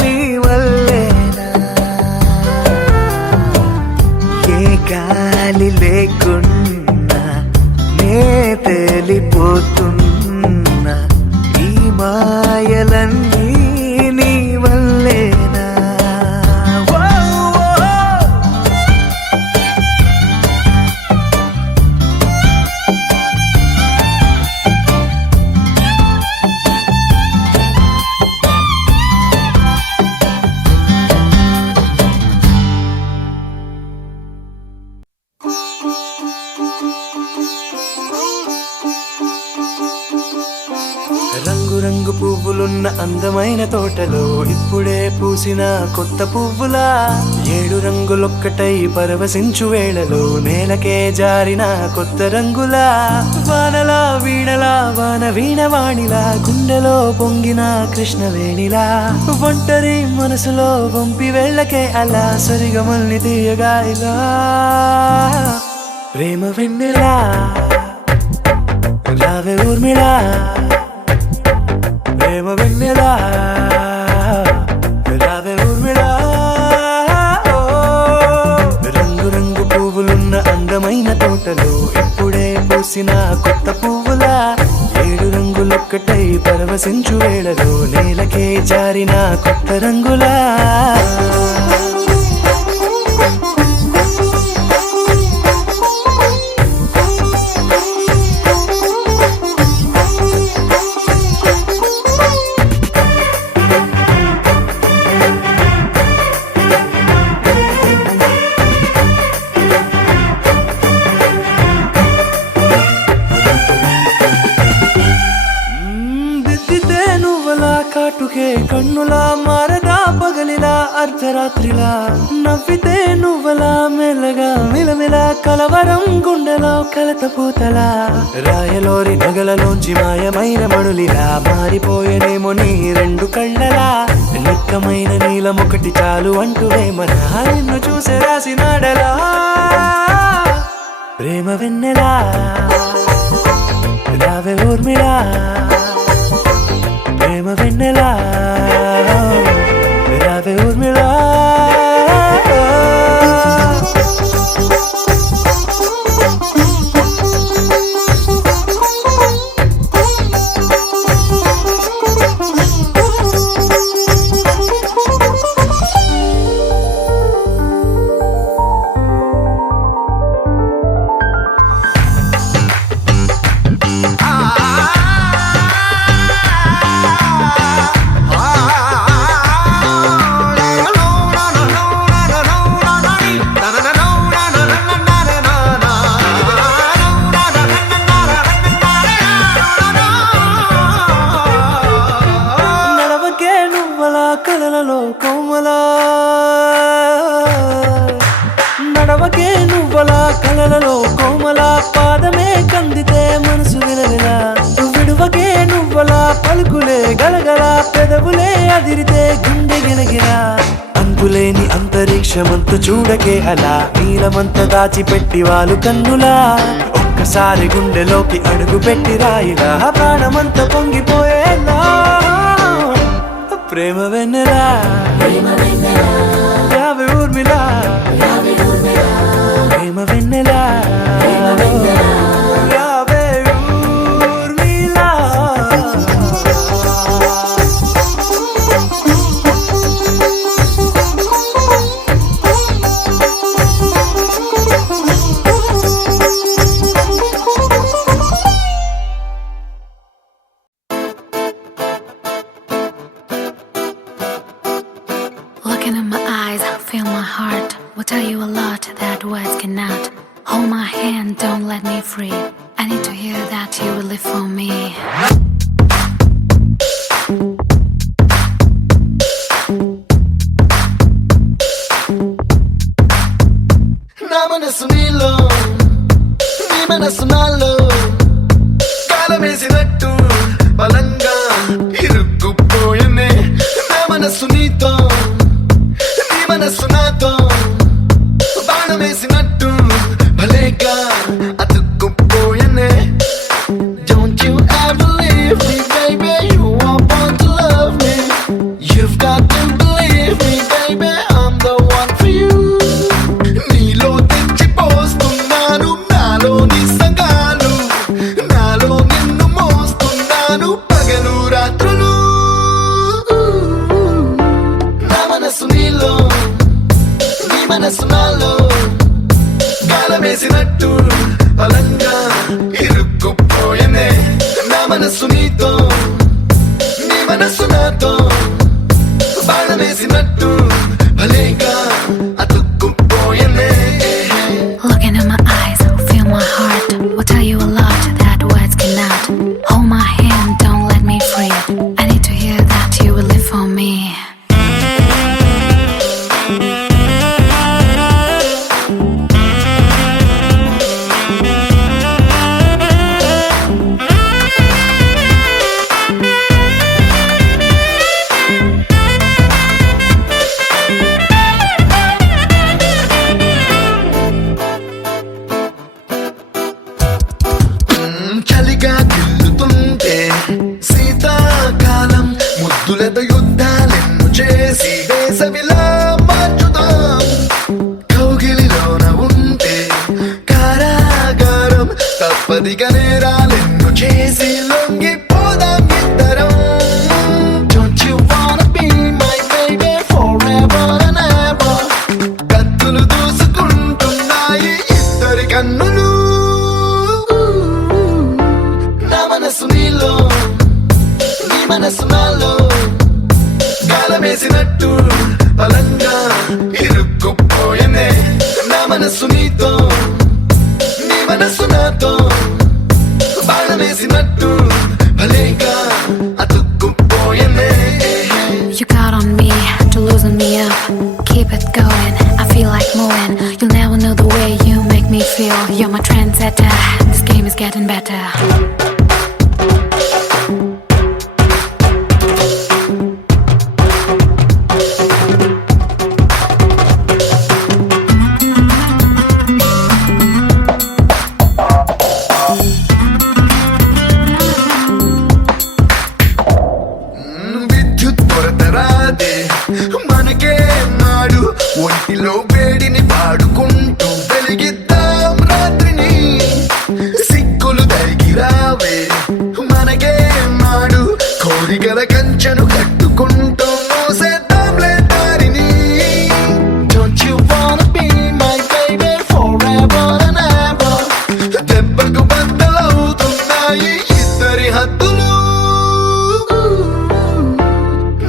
నీ వల్లేనా ఏ గాలి లేకున్నా నే తేలిపోతున్నా ఈ మాయలన్నీ నీ వల్లేనా ఓ, ఓ, ఓ. రంగు పువ్వులున్న అందమైన తోటలో ఇప్పుడే పూసిన కొత్త పువ్వులా 7 రంగులొక్కటై పరవశించు వేళలో నేలకే జారిన కొత్త రంగులా వానలా వీణలా వాన వీణవాణిలా గుండెలో పొంగిన కృష్ణవేణిలా ఒంటరి మనసులో వంపి వెళ్ళకే అలా సరిగమల్ని తీయగా ఇలా ప్రేమ వెన్నెలా రావే ఊర్మిళా ప్రేమ వెన్నెలా రావే ఊర్మిళా రంగు రంగు పువ్వులున్న అందమైన తోటలో ఇప్పుడే పూసిన కొత్త పువ్వులా 7 రంగులొక్కటై పరవశించు వేళలో నేలకే జారిన కొత్త రంగులా కాటుకే కన్నులా మారదా పగలిలా అర్ధరాత్రిలా నవ్వితే నువ్వలా మెల్లగా మిలమిలా కలవరం గుండెలో కలతపూతలా రాయలోరి నగలలోంచి మాయమైన మణులిలా మారిపోయేనేమో నీ 2 కళ్ళలా నిక్కమైన నీలం ఒకటి చాలు అంటూ వేమన నిన్ను చూసే రాసినాడలా ప్రేమ వెన్నెలా రావే ఊర్మిళా ప్రేమ వెన్నెలా రావే ఊర్మిళా కలలలో కోమలా నడవకే నువ్వలా కలలలో కోమలా పాదమే కందితే మనసు విలవిలా విడువకే నువ్వలా పలుకులే గలగల పెదవులే అదిరితే గుండె గిలగిలా అంతులేని అంతరిక్షమంత చూడకే అలా నీలమంత దాచిపెట్టి వాళ్ళు కన్నులా ఒక్కసారి గుండెలోకి అడుగు పెట్టి రాయిలా ప్రాణమంత పొంగిపోయేలా ప్రేమ వెన్నెలా రావే ఊర్మిళా ప్రేమ వెన్నెలా రావే Urmila Looking in my eyes, feel my heart. Will tell you a lot that words cannot. Hold my hand, don't let me free. I need to hear that you will live for me. నా మనసు నీలో నీ మనసు నాలో కాలమేసినట్టు బలంగా ఇరుక్కుపోయనే నా మనసు నీతో నీ మనసు నాతో బాణమేసినట్టు భలేగా అతుక్కుపోయనే Don't you ever leave me, baby. You are born to love me. You've got to believe me, baby. I'm the one for you. నీలో తెచ్చిపోస్తున్నాను నాలో నీ సంగాలు నాలో నిన్ను మోస్తున్నాను పగలు రాత్రులు నా మనసు నీలో నీ మనసు నాలో కాలమేసినట్టు బలంగా ఇరుక్కుపోయనే నా మనసు నీతో నీ మనసు నాతో బాణమేసినట్టు భలేగా అతుక్కుపోయనే Looking in my eyes, feel my heart. Will tell you a lot that words cannot. Hold my hand, don't let me free. I need to hear that you will live for me. యుద్ధాలెన్ను చేసి వేసవిలా మార్చుదాం. కౌగిలిలోన ఉంటే కారాగారం తప్పదిగా నేరాలెన్ను చేసి లొంగిపోదాం ఇద్దరం. Don't you wanna be my baby forever and ever? కత్తులు దూసుకుంటున్నాయి ఇద్దరి కన్నులు. నా మనసు నీలో, నీ మనసు నాలో, గాలమేసినట్టు బలంగా ఇరుక్కుపోయనే. నా మనసు నీతో, నీ మనసు నాతో, బాణమేసినట్టు భలేగా అతుక్కుపోయనే. You got on me to loosen me up. Keep it going, I feel like moving. You'll never know the way you make me feel. You're my trendsetter, this game is getting better. విద్యుత్ కొరత రాదే మనకే నాడు. ఒంటిలో వేడిని పాడుకుంటూ వెలిగిద్దాం రాత్రిని. సిక్కులు తరిగి రావే మనకే నాడు. కోరికల కంచెను కట్టుకుంటూ మోసేద్దాంలే దారిని. Don't you wanna be my baby forever and ever? దెబ్బకు బద్దలవుతున్నాయి ఇద్దరి హద్దులు.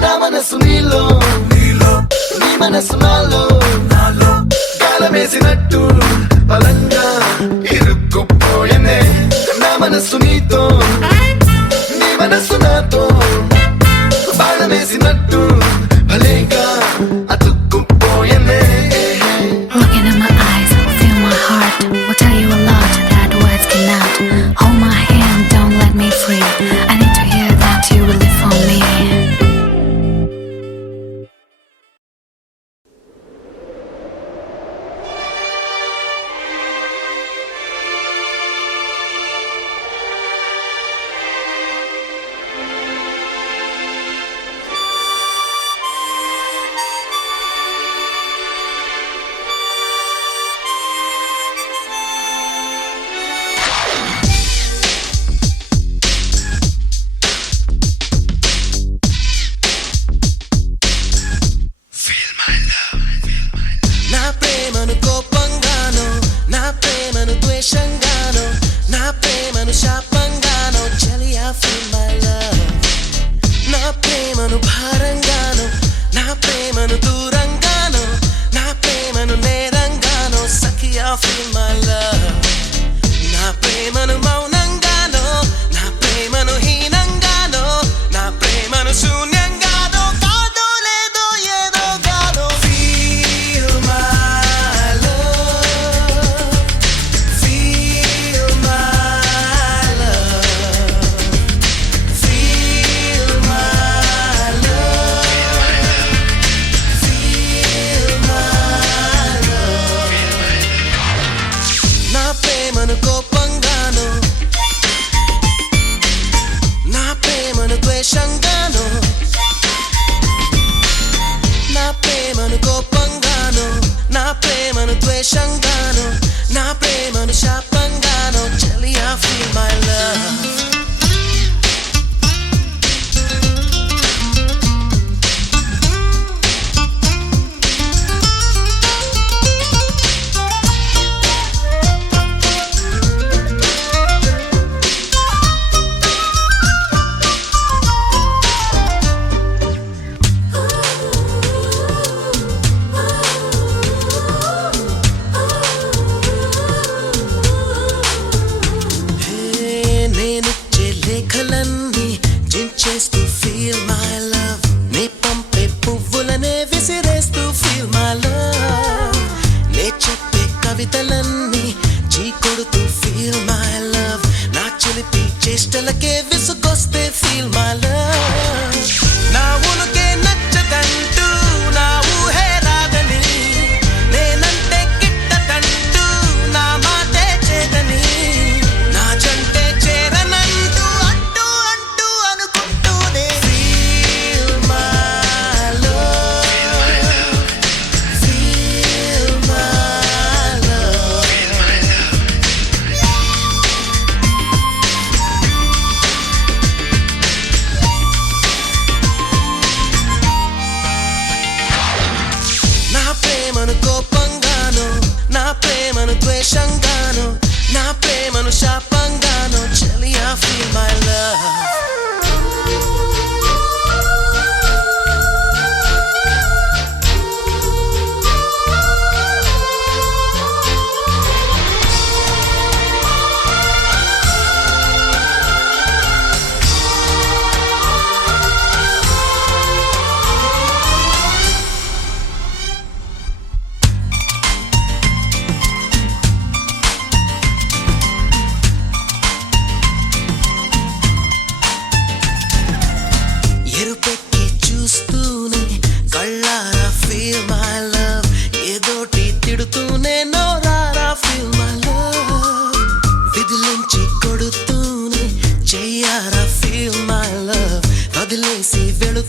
నా మనసు నీలో, నీ మనసు నాలో, గాలమేసినట్టు బలంగా ఇరుక్కుపోయనే. నా మనసు నీతో, నీ మనసు నాతో, బాణమేసినట్టు భలేగా అతుక్కుపోయనే. Look into my eyes, feel my heart. Will tell you a lot that words cannot. Hold my hand, don't let me free. I need to hear that you will live for me. నా ప్రేమను కోపంగానో, నా ప్రేమను ద్వేషంగానో, నా ప్రేమను శాపంగానో, చలియా feel my love. నా ప్రేమను భారంగానో, నా ప్రేమను దూరంగానో, నా ప్రేమను నేరంగానో, సఖియా feel my love. నా ప్రేమను మౌనంగానో, నా ప్రేమను హీనంగానో, నా ప్రేమను శూన్యంగానో, కాదో లేదో ఏదో గానో. Feel my love, feel my love, feel my love, feel my love. నా ప్రేమను కోపంగానో, నా ప్రేమను ద్వేషంగానో, నా ప్రేమను కోపంగానో, నా ప్రేమను ద్వేషంగానో, నా ప్రేమను శాపంగానో, చలియా feel my love.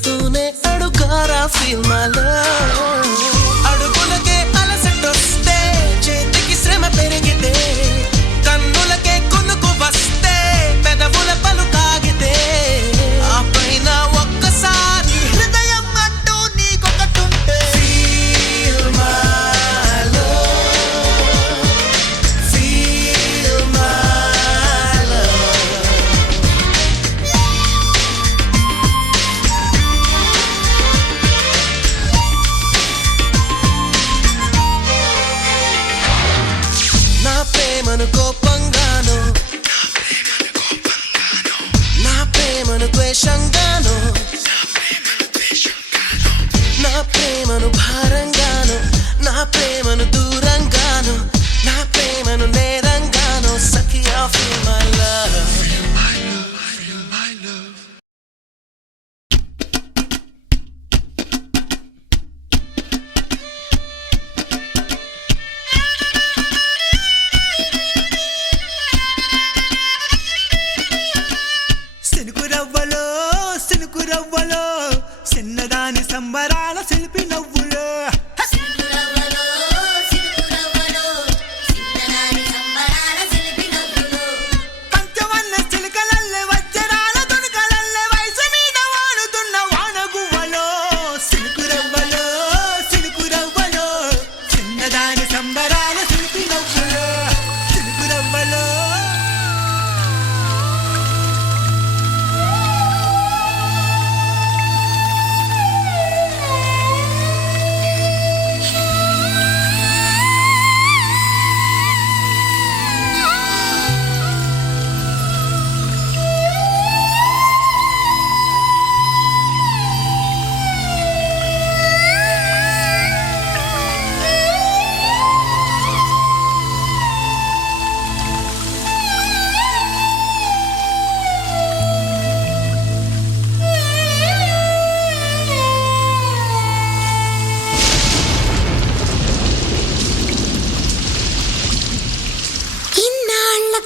వేస్తూనే అడుగారా ఫీల్ మై లవ్ అడుగులకే అలసటొస్తే చేతికి శ్రమ పెరిగితే కన్నులకే కొనుకు వస్తే పెదవుల పలుకాగితే ఆ పైన ఒక్కసారి హృదయం అంటూ నీకొకటుంటే Feel my love Feel my love నా ప్రేమను కోపంగాను నా ప్రేమను ద్వేషంగాను నా ప్రేమను భారంగాను నా ప్రేమను దూరంగాను నా ప్రేమను నేరంగాను సఖియా feel my love సినుకు రవ్వలో చిన్నదాని సంబరాల శిల్పి నవ్వులో పంచవన్న చిలుకలల్లే వజ్రాల తుణుకలల్లే వయసు మీద వాడుతున్న వానగువ్వలో సినుకు రవ్వలో చిన్నదాని సంబరాల శిల్పి నవ్వులో సినుకు రవ్వలో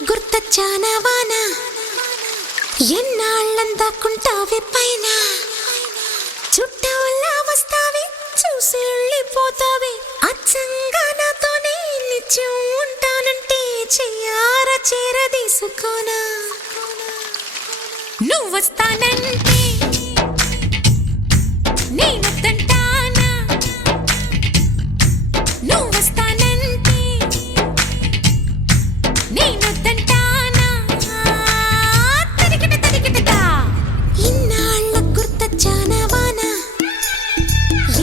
గుర్తొచ్చానవానా ఎన్నాళ్ళందాకుంటావి పైన చుట్టూలా వస్తావి చూసి వెళ్ళిపోతావి అచ్చంగా నాతోనే నిత్యం ఉంటానంటే చెయ్యార చేరదీసుకోనా నువ్వు వస్తానంటే నేనొద్దంటానా నువ్వు వస్తానంటే నేనొద్దంటానా తరికిట ఇన్నాళ్ళ గుర్తొచ్చానవానా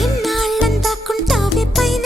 ఎన్నాళ్ళందాకుంటావి పైన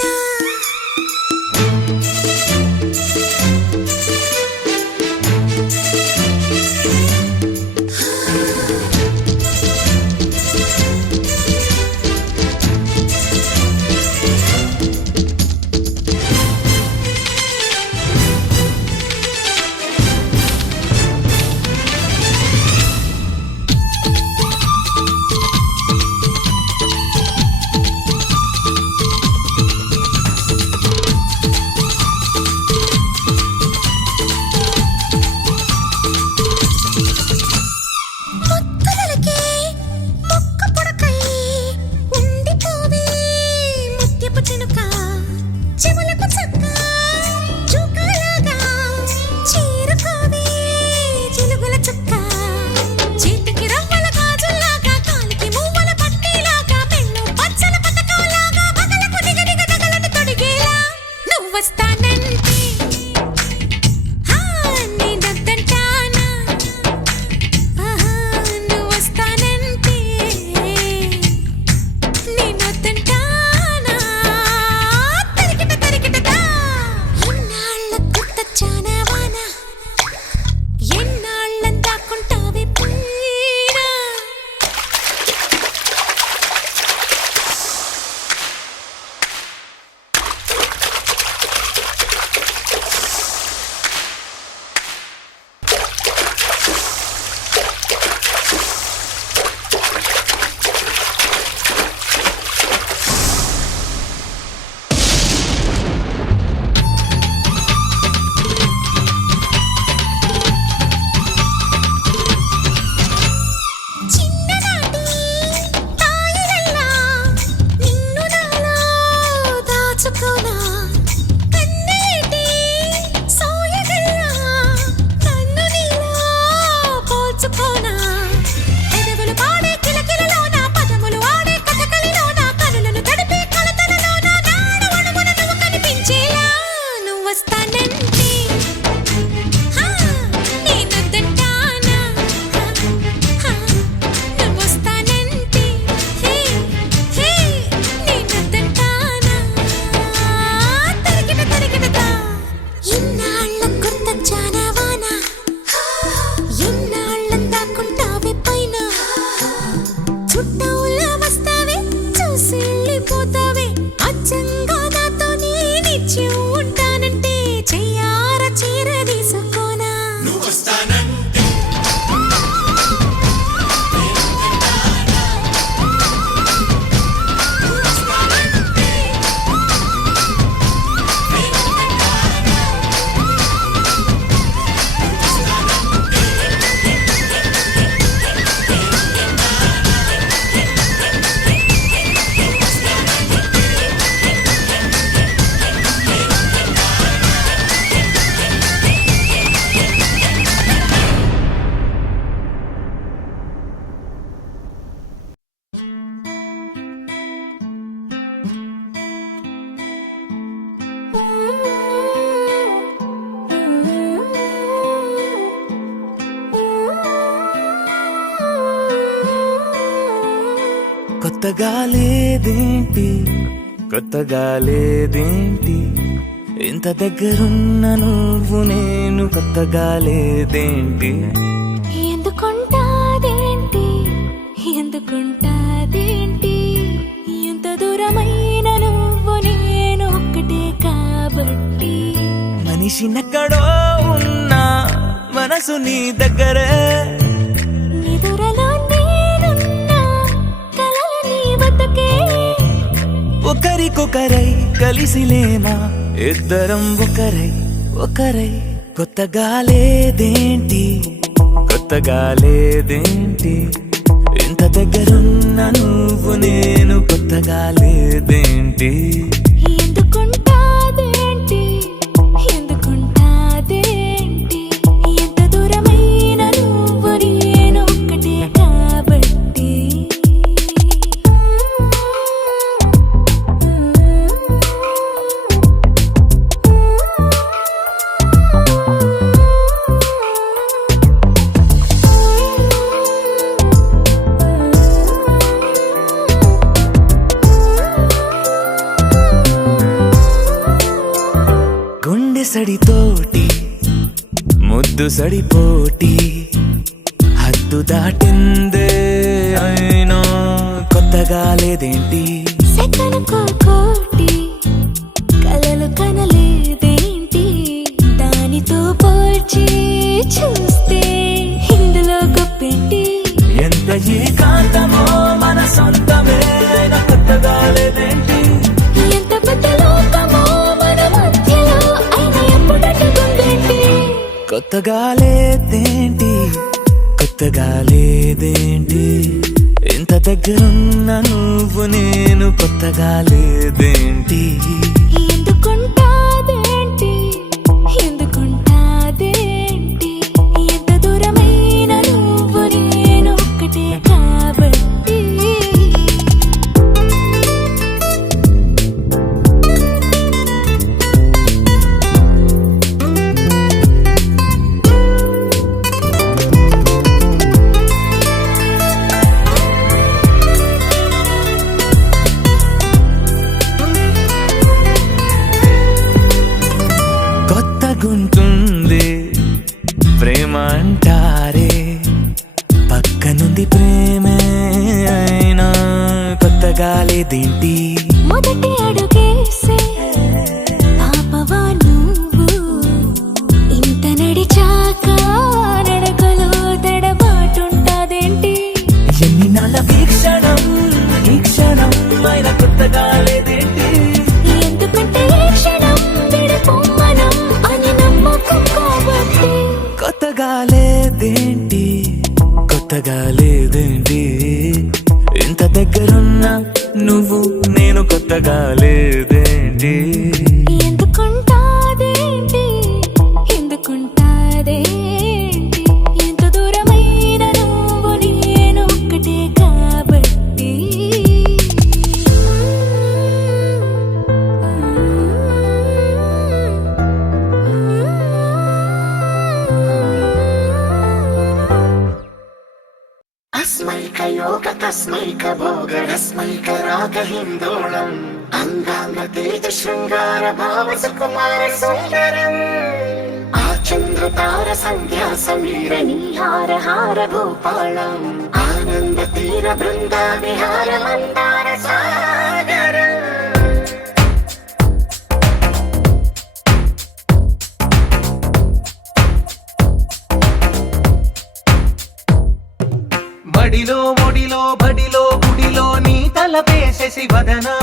కొత్తగా లేదేంటి కొత్తగా లేదేంటి ఇంత దగ్గరున్న నువ్వు నేను కొత్తగా లేదేంటి ఎందుకుంటాదేంటి ఎందుకుంటాదేంటి ఎంత దూరమైన నువ్వు నేను ఒక్కటే కాబట్టి మనిషినెక్కడో ఉన్నా మనసు నీ దగ్గరే నిదురలో నేనున్నా కలలు నీ బతుకే ఒకరికొకరై కలిసిలేమా ఇద్దరం ఒకరై ఒకరై కొత్తగా లేదేంటి కొత్తగా లేదేంటి ఇంత దగ్గరున్న నువ్వు నేను కొత్తగా లేదేంటి ఎందుకుంటాదేంటి ఎందుకుంటాదేంటి ఎంత దూరమైన నువ్వు నేను ఒక్కటే కాబట్టి గుండె సడితోటి ముద్దు సడిపోటి హద్దు దాటిందే అయినా కొత్తగా లేదేంటి సెకనుకో కోటి కలలు కనలేదేంటి దానితో పోల్చి చూస్తే ఇందులో గొప్పేంటి ఎంత ఏకాంతమో మన సొంతమే అయినా కొత్తగా లేదేంటి ఎంత పెద్ద లోకమో మన మధ్యలో అయినా ఎప్పుడట్టుకుందేంటి కొత్తగా లేదేంటి కొత్తగా లేదేంటి ఇంత దగ్గరున్న నువ్వు నేను కొత్తగా లేదేంటి ఎందుకుంటాదేంటి ఎందుకుంటాదేంటి ఎంత దూరమైన నువ్వు నేను ఒక్కటే కాబట్టి కొత్తగుంటుంది ప్రేమ అంటారే పక్కనుంది ప్రేమే అయినా కొత్తగా లేదేంటి మొదటి అడుగేసే పాపవా నువ్వు ఇంత నడిచాక నడకలో తడబాటుంటాదేంటి ఎన్ని నాళ్ళ వీక్షణం ఈ క్షణం అయినా కొత్తగా లేదేంటి ఎందుకంటే ఈ క్షణం విడిపోమనం అని నమ్మకం కాబట్టి కొత్తగా లేదేంటి కొత్తగా లేదేంటి ఇంత దగ్గరున్నా నువ్వు నేను కొత్తగా లేదేంటి ఎందుకుంటాదేంటి ఎందుకుంటాదేంటి ఎంత దూరమైన నువ్వు నేను ఒక్కటే కాబట్టి अस्मैकयोग तस्मैक भोग रस्मैक राग हिन्दोळम् अङ्गाङ्ग तेज शृङ्गार भाव सुकुमार सुन्दरम् आचन्द्रतार सन्ध्या समीर नीहार हार भूपालम् आनन्द तीर बृन्दा विहार मन्दार सागरम् మడిలో ఒడిలో బడిలో గుడిలో నీ తలపేసేసి వదనా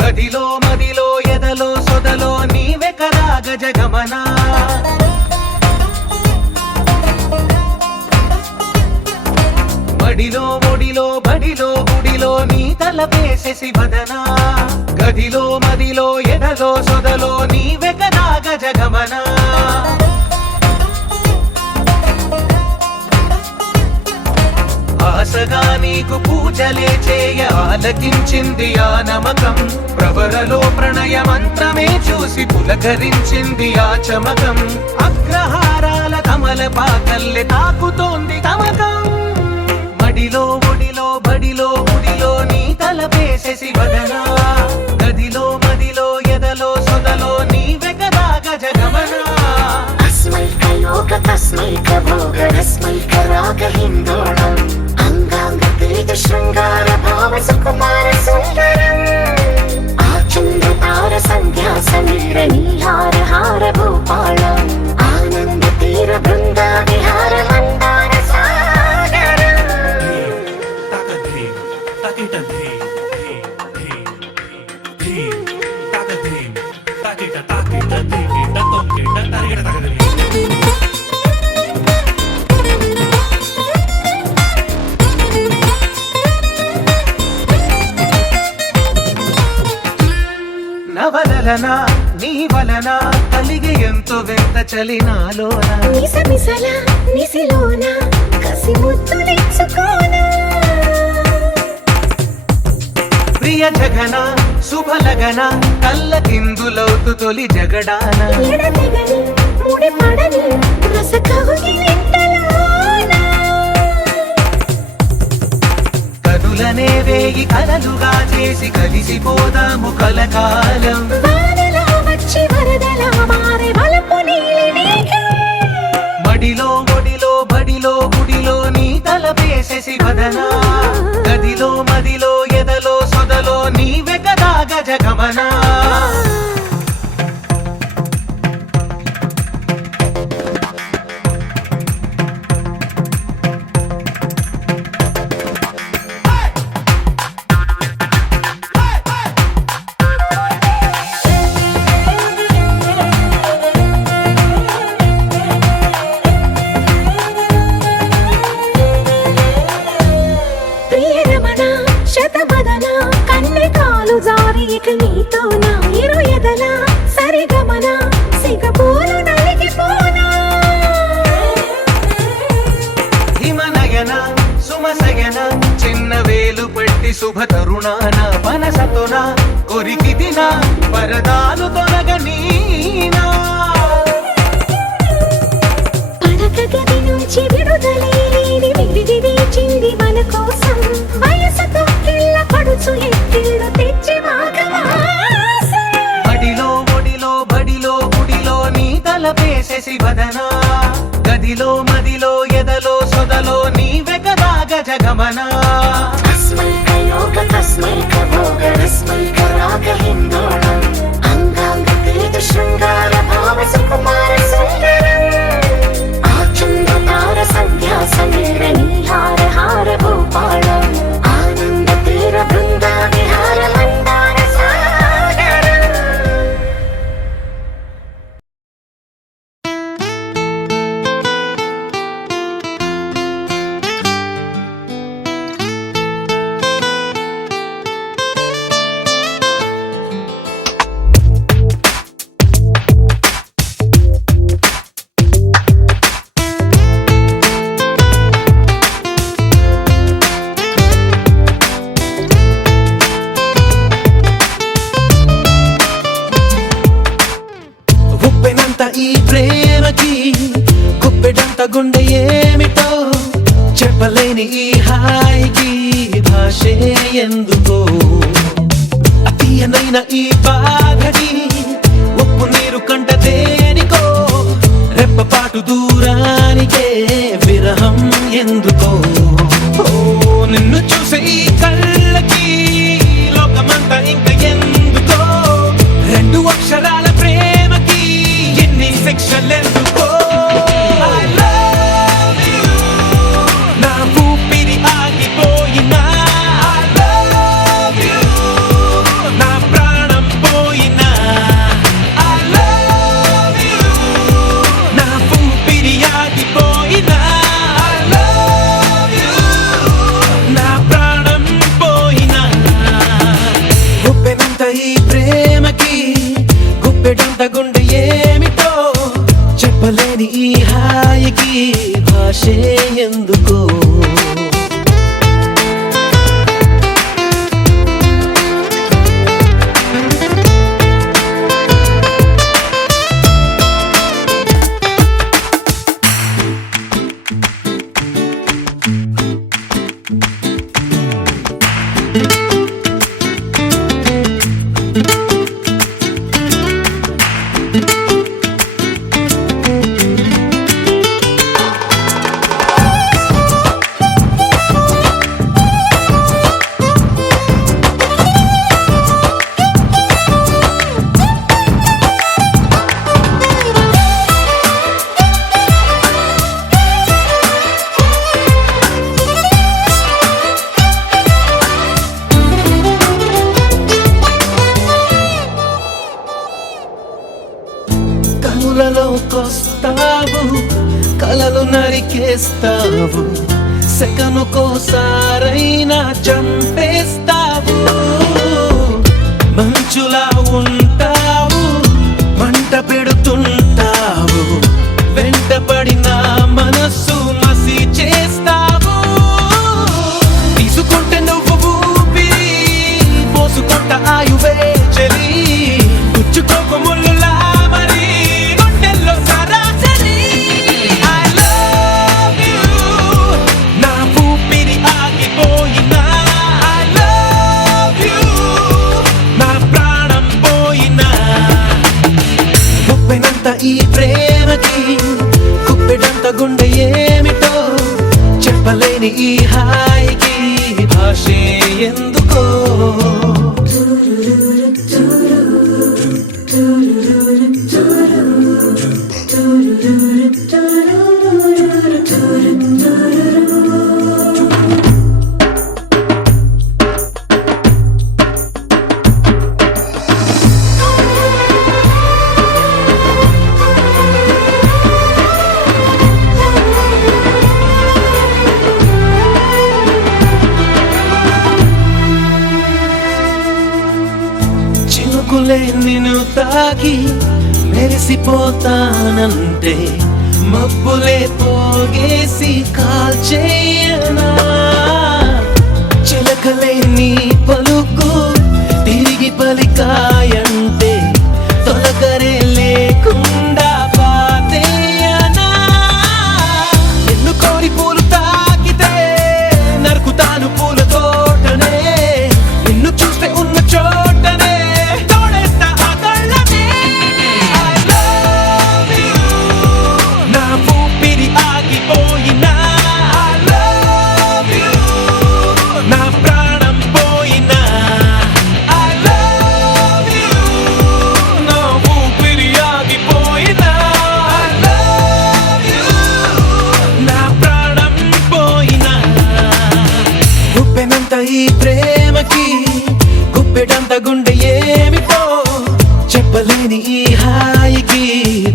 గదిలో మదిలో ఎదలో సొదలో నీవే కదా గజగమనా మడిలో ఒడిలో బడిలో గుడిలో నీ తలపేసేసి వదనా గదిలో మదిలో ఎదలో సొదలో నీవే కదా గజగమనా ఆశగా నీకు పూజలే చేయ ఆలకించింది ఆ నమకం ప్రవరలో ప్రణయ మంత్రమే చూసి పులకరించింది ఆ చమకం అగ్రహారాల కమల పాకల్లె తాకుతోంది తమకం మడిలో ఒడిలో బడిలో గుడిలో నీ వలన నీ వలన కలిగి ఎంతో వింత చలినాలోన మిసమిసల నిసిలోన కసి ముద్దులిచ్చుకోనా ప్రియ జగన శుభలగన కళ్ళ కిందులవుతు తొలి జగడాన ఎడతెగని ముడి పడని రస కౌగిలింతలోన కనులనే వేగి కలలుగా చేసి కలిసిపోదాము కలకాలం వానలా వచ్చి వరదలా మారే వలపు నీలి మేఘం మడిలో ఒడిలో బడిలో గుడిలో నీ తలపేసేసి వదనా గదిలో మదిలో ఎదలో సొదలో నీవె కదా గజగమనా ప్రియరమణ శతమదన కన్నె కాలు జారి ఇక నీతో నా ఇరు ఎదల సరిగమన సిగపూలు నలిగిపోనా హిమనయన సుమసయన చిన్న వేలు పట్టి శుభ తరుణాన మనసతోన కొరికి దిన పరదాలు తొలగనీనా పడక గది నుంచి విడుదలే లేని విడిది వేచింది మన కోసం వయసుతో కిళ్ళ పడుచు ఎత్తిళ్ళు తెచ్చి మాఘమాసం బడిలో ఒడిలో బడిలో గుడిలో నీ తలపేసేసి వదనా గదిలో మదిలో ఎదలో సొదలో నీవె కదా గజగమనా తస్మై కయోగ తస్మై కభోగ రస్మై కరాగ హిందోళం అంగాంగ తేజ శృంగార భావ సుకుమార సుందరం ఆచంద్ర తార సంధ్యా సమీర నీహార హార భూపాళం ఆనంద తీర బృందా విహార మందార సాగరం ఉప్పెనంత ఈ ప్రేమకి గుప్పెడంత గుండె ఏమిటో చెప్పలేని ఈ హాయికి భాషే ఎందుకో అతీయనైన ఈ బాధకి ఉప్పు నీరు కంట దేనికో రెప్పపాటు దూరానికే విరహం ఎందుకో ఓ నిన్ను చూసే ఈ కళ్ళకి లోకమంతా ఇంక ఎందుకో రెండు అక్షరాల ప్రేమకి ఎన్ని శిక్షలెందుకో I love you. నా ఊపిరి ఆగిపోయినా I love you. నా ప్రాణం పోయినా I love you. నా ఊపిరి ఆగిపోయినా I love you. నా ప్రాణం పోయినా గుప్పెనంత ఈ ప్రేమకి గుప్పెడంత గుండె ఏమిటో చెప్పలేని ఈ హాయికి భాషే ఎందుకో కలలోకొస్తావు కలలు నరికేస్తావు సెకనుకోసారైనా చంపేస్తావు మంచులా ఉంటావు తోడేంత ఆయువే చెలి గుచ్చుకోకు ముళ్ళులా మరి గుండెల్లో సరాసరి I love you నా ఊపిరి ఆగిపోయినా I love you నా ప్రాణం పోయినా గుప్పెనంత ఈ ప్రేమకి గుప్పెడంత గుండె ఏమిటో చెప్పలేని ఈ హాయికి భాషే ఎందుకో చినుకులే నిన్ను తాకి మెరిసిపోతానంటే మబ్బులే పోగేసి కాల్చేయనా చిలకలే నీ పలుకు తిరిగి పలికాయంటే తొలకరే లేకుండా పాతేయనా నిన్ను కోరి పూలు తాకితే నరుకుతాను పూల తోటనే నిన్ను చూస్తే ఉన్న చోటనే తోడేస్తా ఆ కళ్ళనే I love you నా ఊపిరి ఆగిపోయినా I love you నా ప్రాణం పోయినా I love you నా ఊపిరి ఆగిపోయినా I love you నా ప్రాణం పోయినా గుప్పెనంత ఈ ప్రేమకి గుప్పెడంత గుండె ఏమిటో చెప్పలేని ఈ హాయికి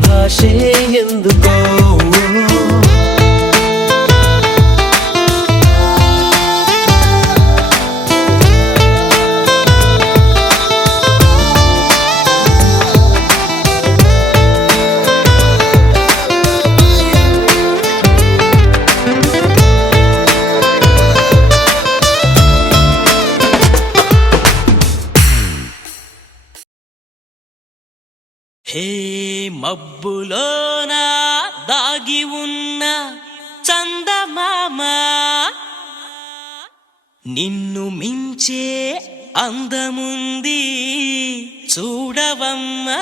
భాషే ఎందుకో హే మబ్బులోన దాగి ఉన్న చందమామ నిన్ను మించే అందముంది చూడవమ్మా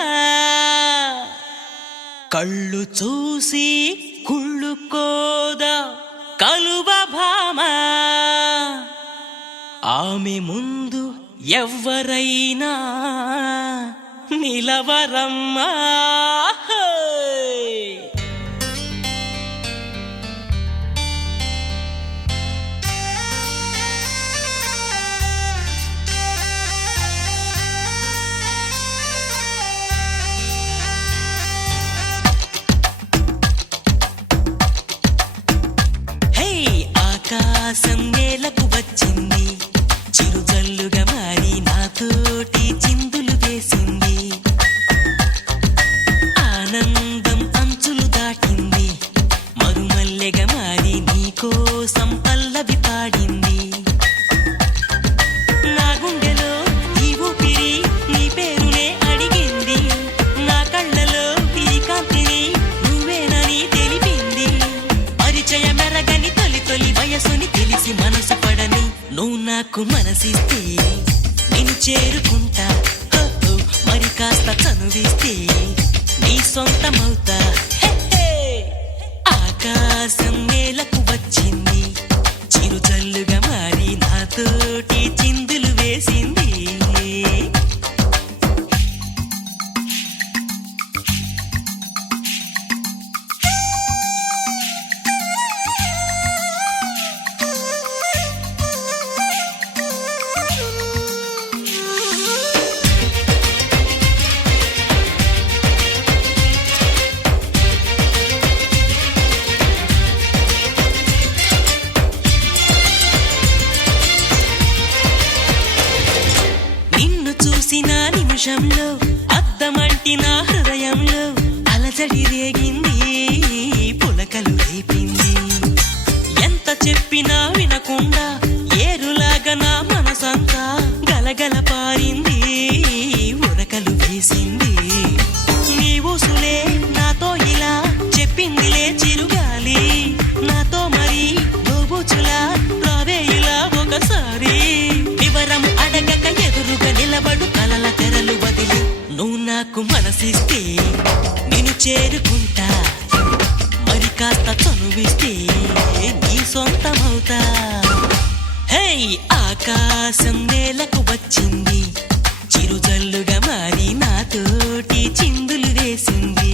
కళ్ళు చూసి కుళ్ళుకోదా కలువ భామ ఆమె ముందు ఎవ్వరైనా నిలవరమ్మా హే ఆకాశం నేలకు వచ్చింది చిరుజల్లుగా మారి నాతోటి చిందులు వేసింది ఆనందం అంచులు దాటింది మరుమల్లెగా మారి నీకోసం పల్లవి పాడింది నా గుండెలో ఈ ఊపిరి నీ పేరునే అడిగింది నా కళ్ళలో ఈ కాంతిని నువ్వేనని తెలిపింది పరిచయ మెరగని తొలి తొలి వయసుని తెలిసి మనసు పడని నువ్వు నాకు మనసిస్తే నేను చేరుకుంటా హో, హో, మరి కాస్త చనువిస్తే నీ సొంతమవుతా హే, హే. ఆకాశం నేలకు వచ్చింది చిరుజల్లుగా మారి నాతోటి చిందులు వేసింది నిమిషంలో అద్దమంటి నా హృదయంలో అలజడి రేగింది పులకలు రేపింది ఎంత చెప్పినా వినకుండా ఏరులాగా నా మనసంతా గలగల పారింది మనసిస్తే నేను చేరుకుంటా మరి కాస్త చనువిస్తే నీ సొంతమవుతా హే ఆకాశం నేలకు వచ్చింది చిరుజల్లుగా మారి నాతోటి చిందులు వేసింది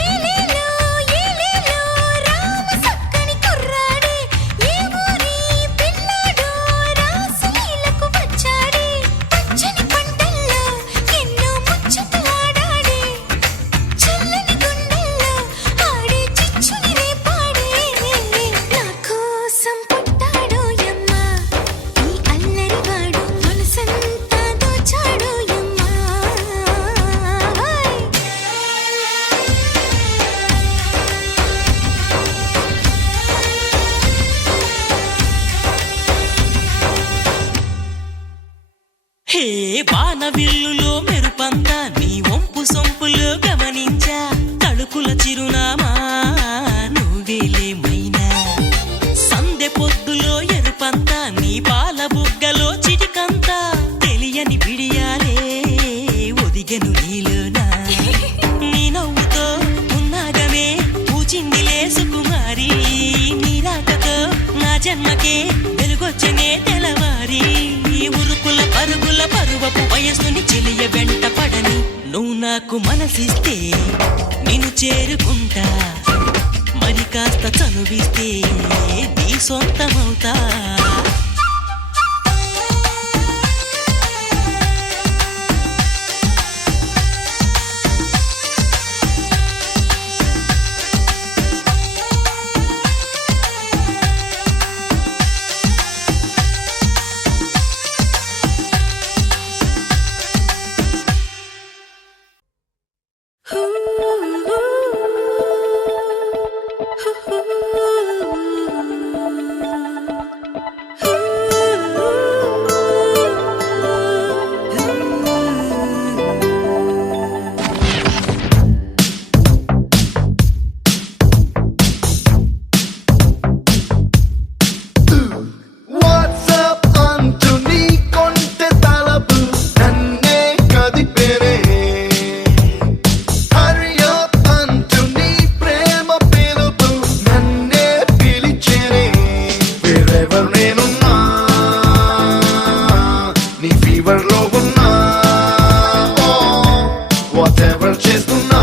ఏలేలో ఏలేలో రామ సక్కని కుర్రాడే ఏ ఊరి పిల్లాడో రాసలీలకు వచ్చాడే పచ్చని పంటల్లో ఎన్నో ముచ్చటలాడాడే చల్లని గుండెల్లో ఆడే చిచ్చుని రేపాడే నా కోసం పుట్టాడో యమ్మ ఈ అల్లరివాడు మనసంతా దోచాడో యమ్మ హే వానవిల్లులో మెరుపంతా నీ వంపు సొంపులో గమనించా తడుకుల చిరునామా నువ్వేలేమైనా సందె పొద్దులో ఎరుపంతా నీ పాల బుగ్గలో చిటికంతా తెలియని బిడియాలే ఒదిగెను నీలోనా నీ నవ్వుతో ఉన్నాగమే పూచిందిలే సుకుమారి నీ రాకతో నా జన్మకే వెలుగొచ్చనే తెలవారి ఉరుకుల పరుగుల పరువపు వయస్సుని చెలియ వెంట పడని నువ్వు నాకు మనసిస్తే నిన్ను చేరుకుంటా మరి కాస్త చనువిస్తే నీ సొంతమవుతా What's up అంటూ నీ కొంటె తలపు నన్నే కదిపేనే Hurry up అంటూ నీ ప్రేమ పిలుపు నన్నే పిలిచేనే Wherever నేనున్నా నీ ఫీవర్ లో ఉన్నా Whatever చేస్తున్నా